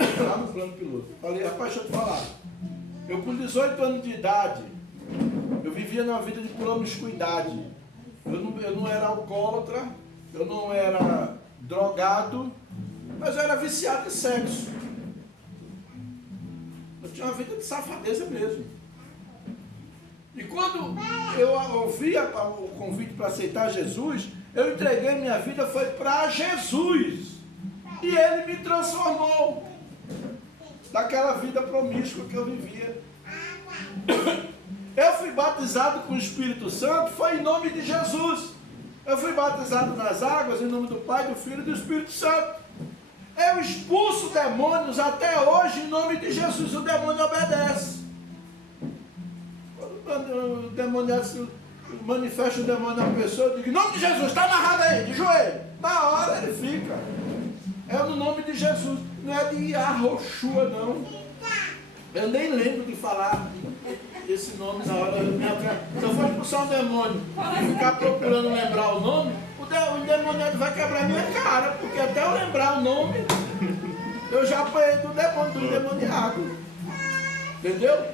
lá no plano piloto, falei, rapaz, deixa eu te falar. Eu com 18 anos de idade, eu vivia numa vida de promiscuidade. Eu não era alcoólatra, eu não era drogado, mas eu era viciado em sexo. Eu tinha uma vida de safadeza mesmo. E quando eu ouvi o convite para aceitar Jesus, eu entreguei minha vida, foi para Jesus. E Ele me transformou daquela vida promíscua que eu vivia. Eu fui batizado com o Espírito Santo, foi em nome de Jesus. Eu fui batizado nas águas, em nome do Pai, do Filho e do Espírito Santo. Eu expulso demônios até hoje, em nome de Jesus. O demônio obedece. Quando o demônio manifesta o demônio na pessoa, eu digo, em nome de Jesus, está amarrado aí, de joelho. Na hora ele fica. É no nome de Jesus, não é de Yahushua, não. Eu nem lembro de falar esse nome na hora. Se eu for expulsar um demônio e ficar procurando lembrar o nome, o demônio vai quebrar minha cara, porque até eu lembrar o nome, eu já apanhei do demônio, do endemoniado. Entendeu?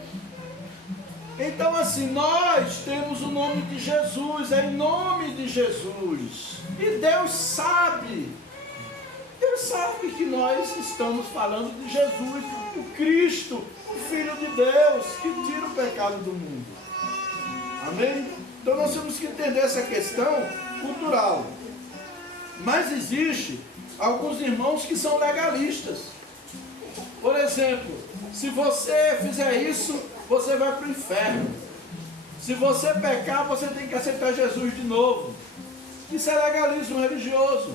Então assim, nós temos o nome de Jesus, é em nome de Jesus. E Deus sabe que nós estamos falando de Jesus, o Cristo, o Filho de Deus, que tira o pecado do mundo. Amém? Então nós temos que entender essa questão cultural. Mas existe alguns irmãos que são legalistas. Por exemplo, se você fizer isso, você vai para o inferno. Se você pecar, você tem que aceitar Jesus de novo. Isso é legalismo religioso.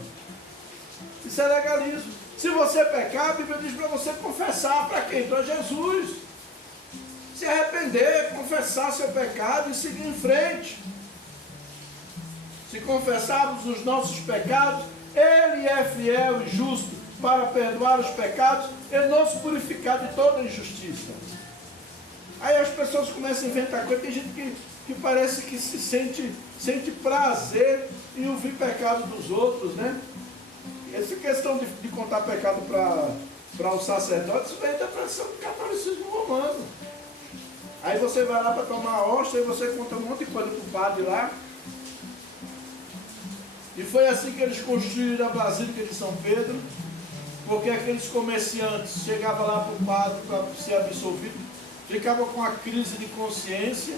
Isso é legalismo. Se você pecar, a Bíblia diz para você confessar para quem? Para Jesus. Se arrepender, confessar seu pecado e seguir em frente. Se confessarmos os nossos pecados, Ele é fiel e justo para perdoar os pecados e nos purificar de toda injustiça. Aí as pessoas começam a inventar coisa. Tem gente que parece que se sente prazer em ouvir pecado dos outros, né? Essa questão de contar pecado para os sacerdotes, isso vem da tradição do catolicismo romano. Aí você vai lá para tomar a hóstia e você conta um monte de coisa para o padre lá. E foi assim que eles construíram a Basílica de São Pedro, porque aqueles comerciantes chegavam lá para o padre para ser absolvido, ficavam com a crise de consciência,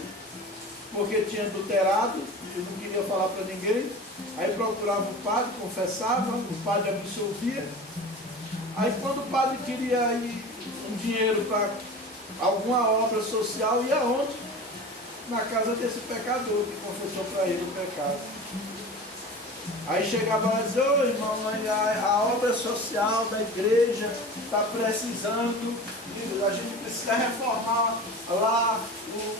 porque tinha adulterado, e não queria falar para ninguém. Aí procurava o padre, confessava, o padre absolvia. Aí quando o padre queria ir um dinheiro para alguma obra social, ia onde? Na casa desse pecador que confessou para ele o pecado. Aí chegava lá e dizia, ô irmão, a obra social da igreja está precisando, a gente precisa reformar lá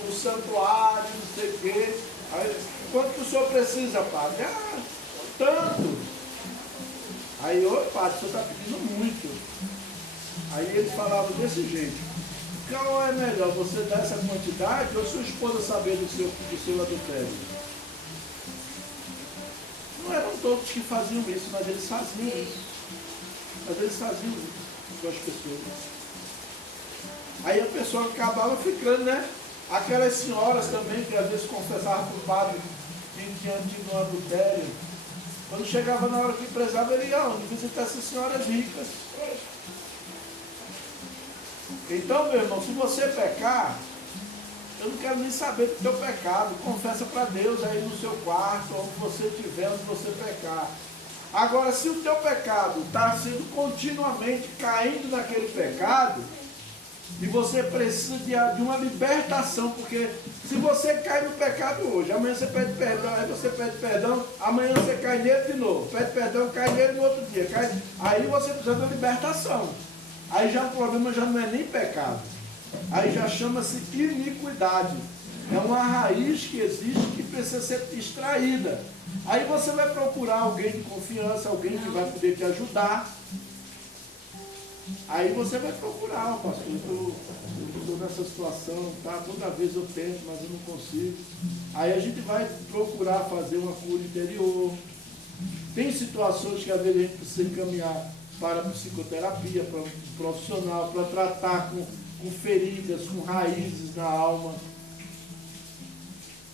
o santuário, não sei o quê. Aí, quanto que o senhor precisa, padre? Ah, tanto. Aí, ô padre, o senhor está pedindo muito. Aí ele falava desse jeito, qual é melhor, você dar essa quantidade ou sua esposa saber do seu adultério? Não eram todos que faziam isso, mas eles faziam isso. Mas eles faziam isso com as pessoas. Aí a pessoa acabava ficando, né? Aquelas senhoras também que às vezes confessavam para o padre que tinha tido um adultério, quando chegava na hora que precisava, ele ia onde? Visitar essas senhoras ricas. Então, meu irmão, se você pecar, eu não quero nem saber do teu pecado. Confessa para Deus aí no seu quarto, onde você estiver, onde você pecar. Agora, se o teu pecado está sendo continuamente caindo naquele pecado, e você precisa de uma libertação, porque se você cai no pecado hoje, amanhã você pede perdão, aí você pede perdão, amanhã você cai nele de novo, pede perdão, cai nele no outro dia, aí você precisa de uma libertação. Aí já o problema já não é nem pecado, aí já chama-se iniquidade. É uma raiz que existe que precisa ser extraída. Aí você vai procurar alguém de confiança, alguém que vai poder te ajudar. Aí você vai procurar, pastor, eu estou nessa situação, tá? Toda vez eu tento, mas eu não consigo. Aí a gente vai procurar fazer uma cura interior. Tem situações que às vezes a gente precisa encaminhar para a psicoterapia, para um profissional, para tratar com feridas, com raízes na alma.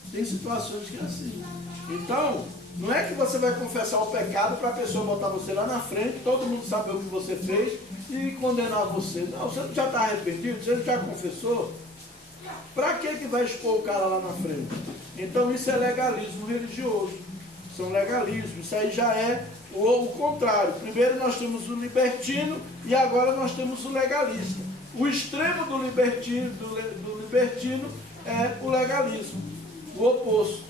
Tem situações que é assim. Então, não é que você vai confessar o pecado para a pessoa botar você lá na frente, todo mundo saber o que você fez e condenar você. Não, você não já está arrependido, você não já confessou. Para que vai expor o cara lá na frente? Então isso é legalismo religioso. São legalismos. Isso aí já é o contrário. Primeiro nós temos o libertino e agora nós temos o legalista. O extremo do libertino é o legalismo, o oposto.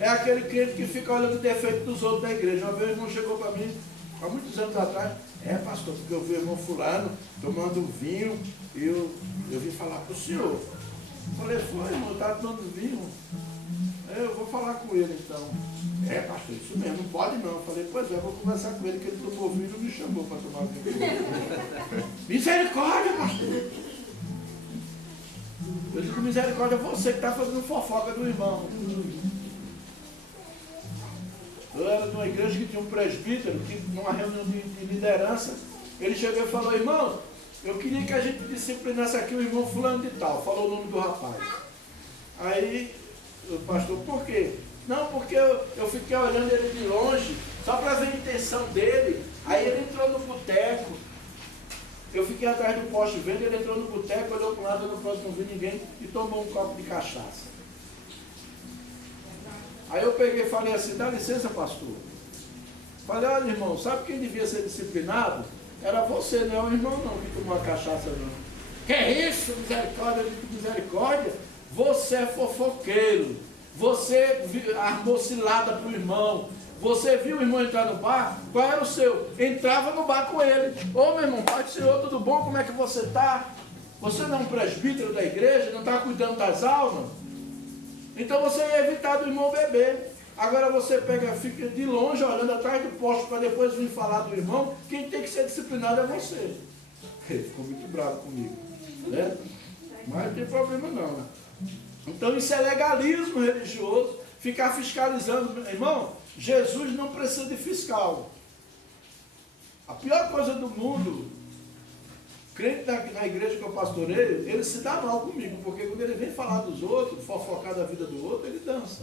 É aquele crente que fica olhando o defeito dos outros da igreja. Uma vez o irmão chegou para mim, há muitos anos atrás, pastor, porque eu vi o irmão fulano tomando vinho, e eu vim falar para o senhor. Eu falei, foi, irmão, está tomando vinho? Eu vou falar com ele então. Pastor, isso mesmo, não pode não. Eu falei, pois é, vou conversar com ele, que ele tomou vinho e não me chamou para tomar vinho. Misericórdia, pastor! Eu digo, misericórdia, você que está fazendo fofoca do irmão. Eu era de uma igreja que tinha um presbítero, que numa reunião de liderança, ele chegou e falou, irmão, eu queria que a gente disciplinasse aqui o irmão fulano de tal, falou o nome do rapaz. Aí, o pastor, por quê? Não, porque eu fiquei olhando ele de longe, só para ver a intenção dele, aí ele entrou no boteco. Eu fiquei atrás do poste vendo, ele entrou no boteco, olhou para um lado, olhou para o outro, não vi ninguém, e tomou um copo de cachaça. Aí eu peguei e falei assim, dá licença, pastor. Falei, olha, irmão, sabe quem devia ser disciplinado? Era você, não é o irmão não, que tomou a cachaça não. Que é isso, misericórdia, misericórdia? Você é fofoqueiro, você armou cilada para o irmão. Você viu o irmão entrar no bar? Qual era o seu? Entrava no bar com ele. Ô meu irmão, Pai do Senhor, tudo bom? Como é que você está? Você não é um presbítero da igreja? Não está cuidando das almas? Então você ia evitar do irmão beber. Agora você fica de longe olhando atrás do poste para depois vir falar do irmão. Quem tem que ser disciplinado é você. Ele ficou muito bravo comigo, né? Mas não tem problema não. Então isso é legalismo religioso. Ficar fiscalizando. Irmão, Jesus não precisa de fiscal. A pior coisa do mundo, crente na igreja que eu pastoreio, ele se dá mal comigo, porque quando ele vem falar dos outros, fofocar da vida do outro, ele dança.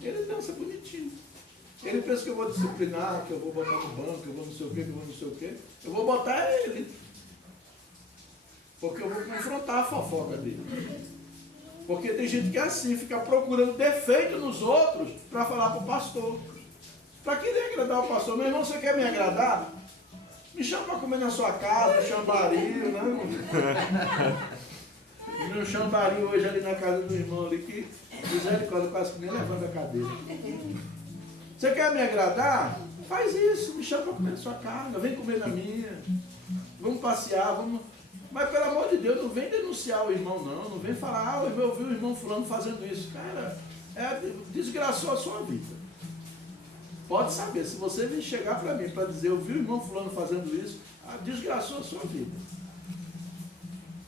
Ele dança bonitinho. Ele pensa que eu vou disciplinar, que eu vou botar no banco, que eu vou não sei o quê, que eu vou não sei o quê. Eu vou botar ele. Porque eu vou confrontar a fofoca dele. Porque tem gente que é assim, fica procurando defeito nos outros para falar para o pastor. Para querer agradar o pastor. Meu irmão, você quer me agradar? Me chama para comer na sua casa, chambario, né? Meu chambario hoje ali na casa do irmão ali, que misericórdia, quase que nem levando a cadeira. Você quer me agradar? Faz isso, me chama para comer na sua casa, vem comer na minha. Vamos passear, vamos... Mas pelo amor de Deus, não vem denunciar o irmão não vem falar, eu vi o irmão fulano fazendo isso. Cara, desgraçou a sua vida. Pode saber, se você vir chegar para mim para dizer, eu vi o irmão fulano fazendo isso, desgraçou a sua vida.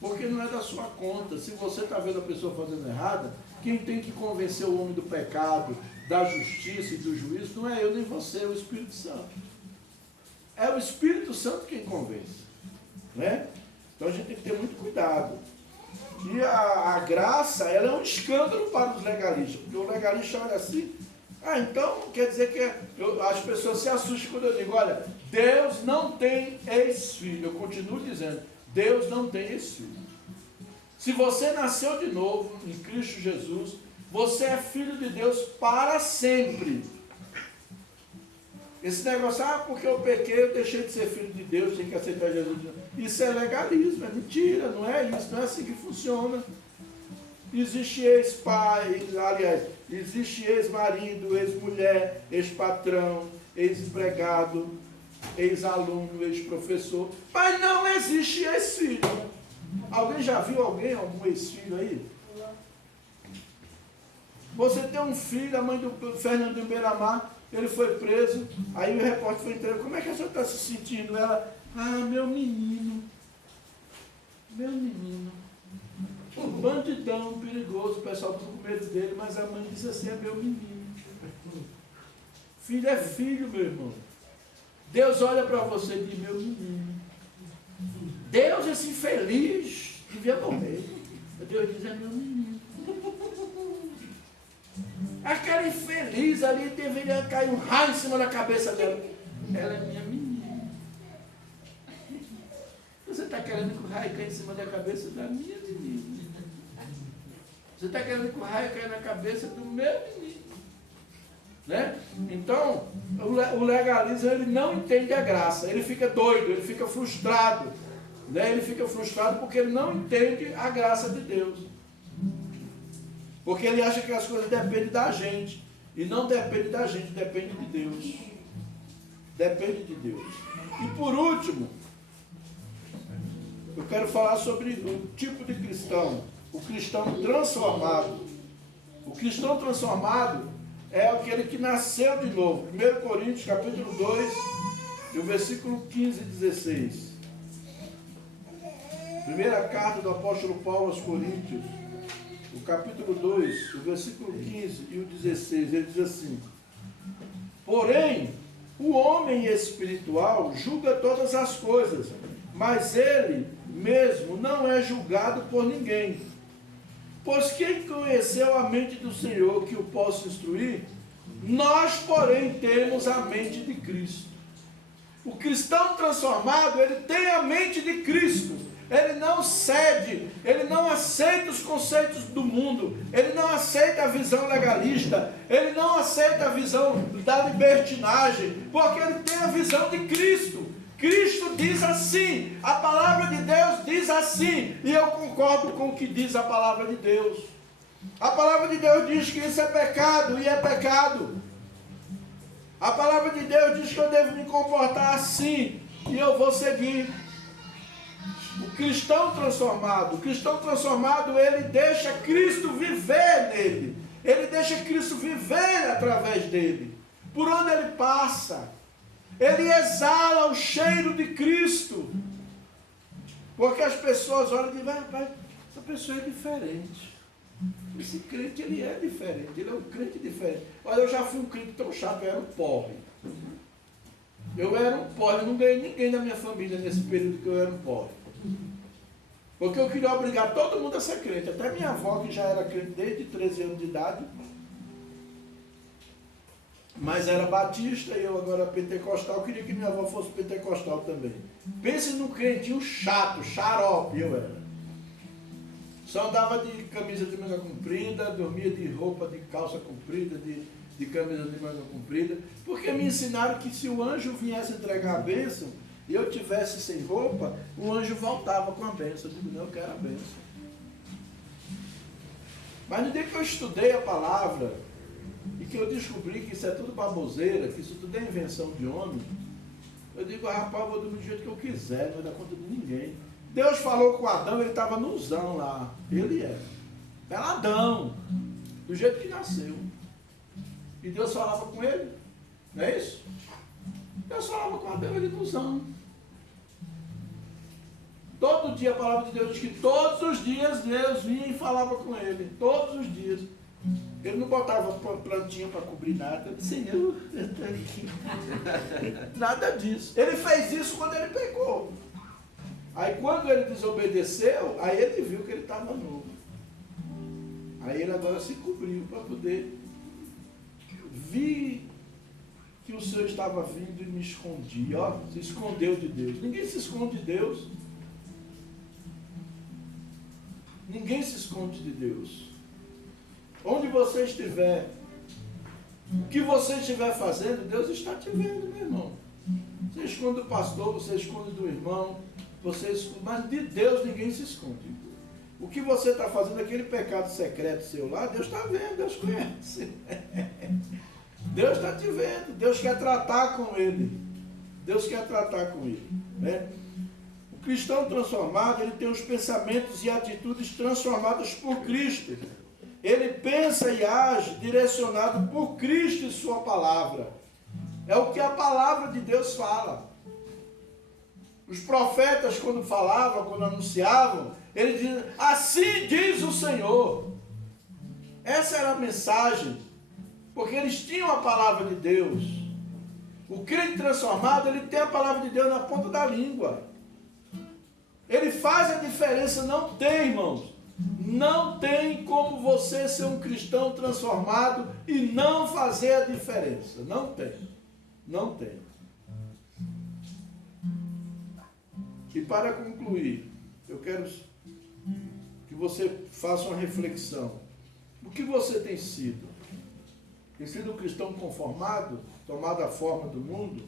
Porque não é da sua conta. Se você está vendo a pessoa fazendo errada, quem tem que convencer o homem do pecado, da justiça e do juízo, não é eu nem você, é o Espírito Santo. É o Espírito Santo quem convence, né? Então a gente tem que ter muito cuidado. E a graça, ela é um escândalo para os legalistas, porque o legalista olha assim, então quer dizer que as pessoas se assustam quando eu digo, olha, Deus não tem ex-filho. Eu continuo dizendo, Deus não tem ex-filho. Se você nasceu de novo em Cristo Jesus, você é filho de Deus para sempre. Esse negócio, porque eu pequei, eu deixei de ser filho de Deus, tenho que aceitar Jesus. Isso é legalismo, é mentira, não é isso, não é assim que funciona. Existe ex-pai, aliás, existe ex-marido, ex-mulher, ex-patrão, ex-empregado, ex-aluno, ex-professor, mas não existe ex-filho. Alguém já viu algum ex-filho aí? Você tem um filho, a mãe do Fernando Beiramar, ele foi preso, aí o repórter foi entregar, como é que a senhora está se sentindo? Ela, meu menino, bandidão, perigoso, o pessoal está com medo dele, mas a mãe diz assim, é meu menino. Filho é filho, meu irmão. Deus olha para você e diz, meu menino. Deus, esse infeliz, devia morrer. Deus diz, é meu menino. Aquela infeliz ali deveria cair um raio em cima da cabeça dela. Ela é minha menina. Você está querendo que o raio caia em cima da cabeça da minha menina. Você está querendo que o raio caia na cabeça do meu menino. Né? Então, o legalismo, ele não entende a graça. Ele fica doido, ele fica frustrado. Né? Ele fica frustrado porque ele não entende a graça de Deus. Porque ele acha que as coisas dependem da gente. E não depende da gente, depende de Deus. Depende de Deus. E por último, eu quero falar sobre o tipo de cristão. O cristão transformado. O cristão transformado é aquele que nasceu de novo. 1 Coríntios, capítulo 2, e o versículo 15 e 16. Primeira carta do apóstolo Paulo aos Coríntios, o capítulo 2, o versículo 15 e o 16, ele diz assim: porém, o homem espiritual julga todas as coisas, mas ele mesmo não é julgado por ninguém. Pois quem conheceu a mente do Senhor que o possa instruir? Nós, porém, temos a mente de Cristo. O cristão transformado, ele tem a mente de Cristo. Ele não cede, ele não aceita os conceitos do mundo, ele não aceita a visão legalista, ele não aceita a visão da libertinagem, porque ele tem a visão de Cristo. Cristo diz assim, a palavra de Deus diz assim, e eu concordo com o que diz a palavra de Deus. A palavra de Deus diz que isso é pecado, e é pecado. A palavra de Deus diz que eu devo me comportar assim, e eu vou seguir. O cristão transformado, ele deixa Cristo viver nele. Ele deixa Cristo viver através dele. Por onde ele passa, ele exala o cheiro de Cristo. Porque as pessoas olham e dizem, rapaz, essa pessoa é diferente. Esse crente, ele é diferente. Ele é um crente diferente. Olha, eu já fui um crente tão chato, eu era um pobre. Eu não ganhei ninguém da minha família nesse período que eu era um pobre. Porque eu queria obrigar todo mundo a ser crente. Até minha avó, que já era crente desde 13 anos de idade, mas era batista e eu agora pentecostal, eu queria que minha avó fosse pentecostal também. Pense num crentinho chato, xarope, eu era. Só andava de camisa de manga comprida, dormia de roupa de calça comprida, de camisa de manga comprida, porque me ensinaram que se o anjo viesse entregar a bênção, e eu tivesse sem roupa, o anjo voltava com a bênção. Eu digo, não, eu quero a bênção. Mas no dia que eu estudei a palavra, e que eu descobri que isso é tudo baboseira, que isso tudo é invenção de homem, eu digo, rapaz, eu vou dormir do jeito que eu quiser, não vai dar conta de ninguém. Deus falou com Adão, ele estava nuzão lá. Ele era peladão, do jeito que nasceu. E Deus falava com ele, não é isso? Deus falava com Adão, ele nuzão. Todo dia a palavra de Deus diz que todos os dias Deus vinha e falava com ele. Todos os dias. Ele não botava plantinha para cobrir nada. Eu disse, Senhor, eu estou aqui. Nada disso. Ele fez isso quando ele pecou. Aí quando ele desobedeceu, aí ele viu que ele estava nu. Aí ele agora se cobriu para poder. Vi que o Senhor estava vindo e me escondi. Ó, se escondeu de Deus. Ninguém se esconde de Deus. Ninguém se esconde de Deus. Onde você estiver, o que você estiver fazendo, Deus está te vendo, meu irmão. Você esconde do pastor, você esconde do irmão, você esconde, mas de Deus ninguém se esconde. O que você está fazendo, aquele pecado secreto seu lá, Deus está vendo, Deus conhece. Deus está te vendo, Deus quer tratar com ele. Deus quer tratar com ele, né? O cristão transformado, ele tem os pensamentos e atitudes transformados por Cristo. Ele pensa e age direcionado por Cristo e sua palavra. É o que a palavra de Deus fala. Os profetas, quando falavam, quando anunciavam, eles diziam, assim diz o Senhor. Essa era a mensagem, porque eles tinham a palavra de Deus. O crente transformado, ele tem a palavra de Deus na ponta da língua. Ele faz a diferença. Não tem, irmãos. Não tem como você ser um cristão transformado e não fazer a diferença. Não tem. Não tem. E para concluir, eu quero que você faça uma reflexão. O que você tem sido? Tem sido um cristão conformado, tomado a forma do mundo?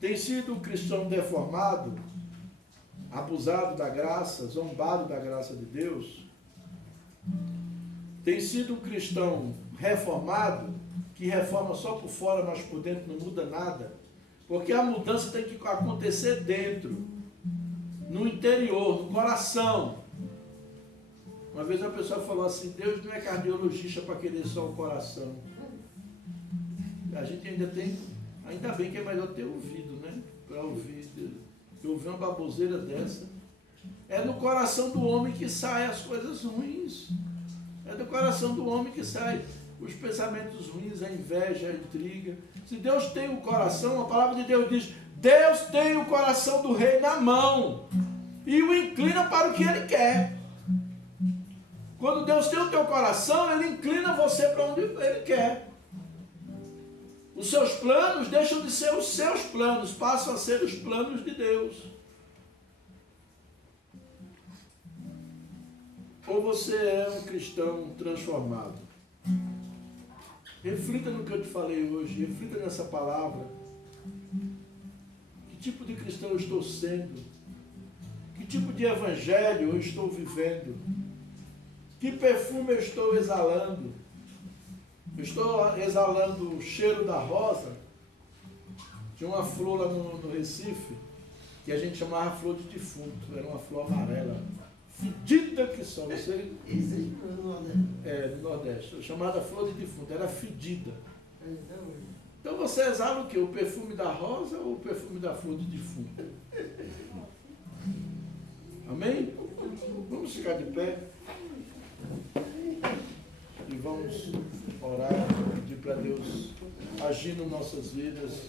Tem sido um cristão deformado, abusado da graça, zombado da graça de Deus? Tem sido um cristão reformado, que reforma só por fora, mas por dentro não muda nada? Porque a mudança tem que acontecer dentro, no interior, no coração. Uma vez uma pessoa falou assim, Deus não é cardiologista para querer só o coração. A gente ainda bem que é melhor ter ouvido, né? Para ouvir. Eu ouvi uma baboseira dessa. É do coração do homem que saem as coisas ruins. É do coração do homem que saem os pensamentos ruins, a inveja, a intriga. Se Deus tem o coração, a palavra de Deus diz, Deus tem o coração do rei na mão e o inclina para o que ele quer. Quando Deus tem o teu coração, ele inclina você para onde ele quer. Os seus planos deixam de ser os seus planos, passam a ser os planos de Deus. Ou você é um cristão transformado? Reflita no que eu te falei hoje, reflita nessa palavra. Que tipo de cristão eu estou sendo? Que tipo de evangelho eu estou vivendo? Que perfume eu estou exalando? Eu estou exalando o cheiro da rosa. Tinha uma flor lá no Recife, que a gente chamava flor de defunto. Era uma flor amarela, fedida que só. Você... no Nordeste. Chamada flor de defunto. Era fedida. Então você exala o quê? O perfume da rosa ou o perfume da flor de defunto? Amém? Vamos ficar de pé. E vamos orar, pedir para Deus agir nas nossas vidas,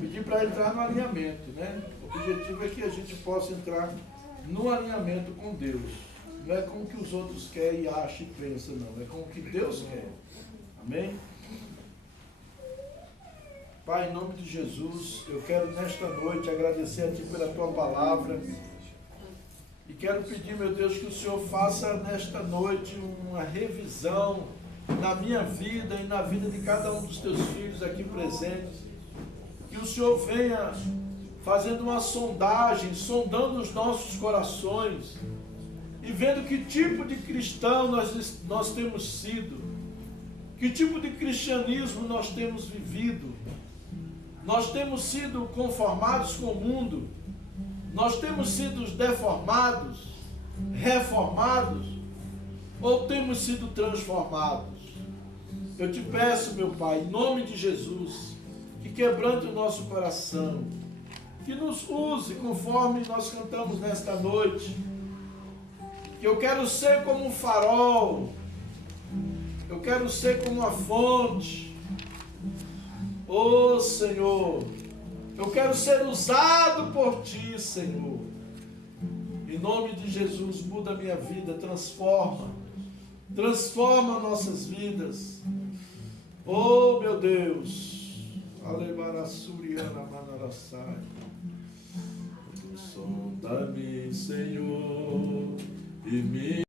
pedir para entrar no alinhamento, né? O objetivo é que a gente possa entrar no alinhamento com Deus. Não é com o que os outros querem e acham e pensam, não. É com o que Deus quer. Amém? Pai, em nome de Jesus, eu quero nesta noite agradecer a Ti pela Tua palavra. E quero pedir, meu Deus, que o Senhor faça nesta noite uma revisão na minha vida e na vida de cada um dos Teus filhos aqui presentes. Que o Senhor venha fazendo uma sondagem, sondando os nossos corações e vendo que tipo de cristão nós temos sido, que tipo de cristianismo nós temos vivido. Nós temos sido conformados com o mundo. Nós temos sido deformados, reformados, ou temos sido transformados? Eu te peço, meu Pai, em nome de Jesus, que quebrante o nosso coração, que nos use conforme nós cantamos nesta noite, que eu quero ser como um farol, eu quero ser como uma fonte. Ô Senhor, Eu quero ser usado por Ti, Senhor. Em nome de Jesus, muda a minha vida, transforma nossas vidas. Oh, meu Deus. Alebarassuriana manarassai. Sonda-me, Senhor, e me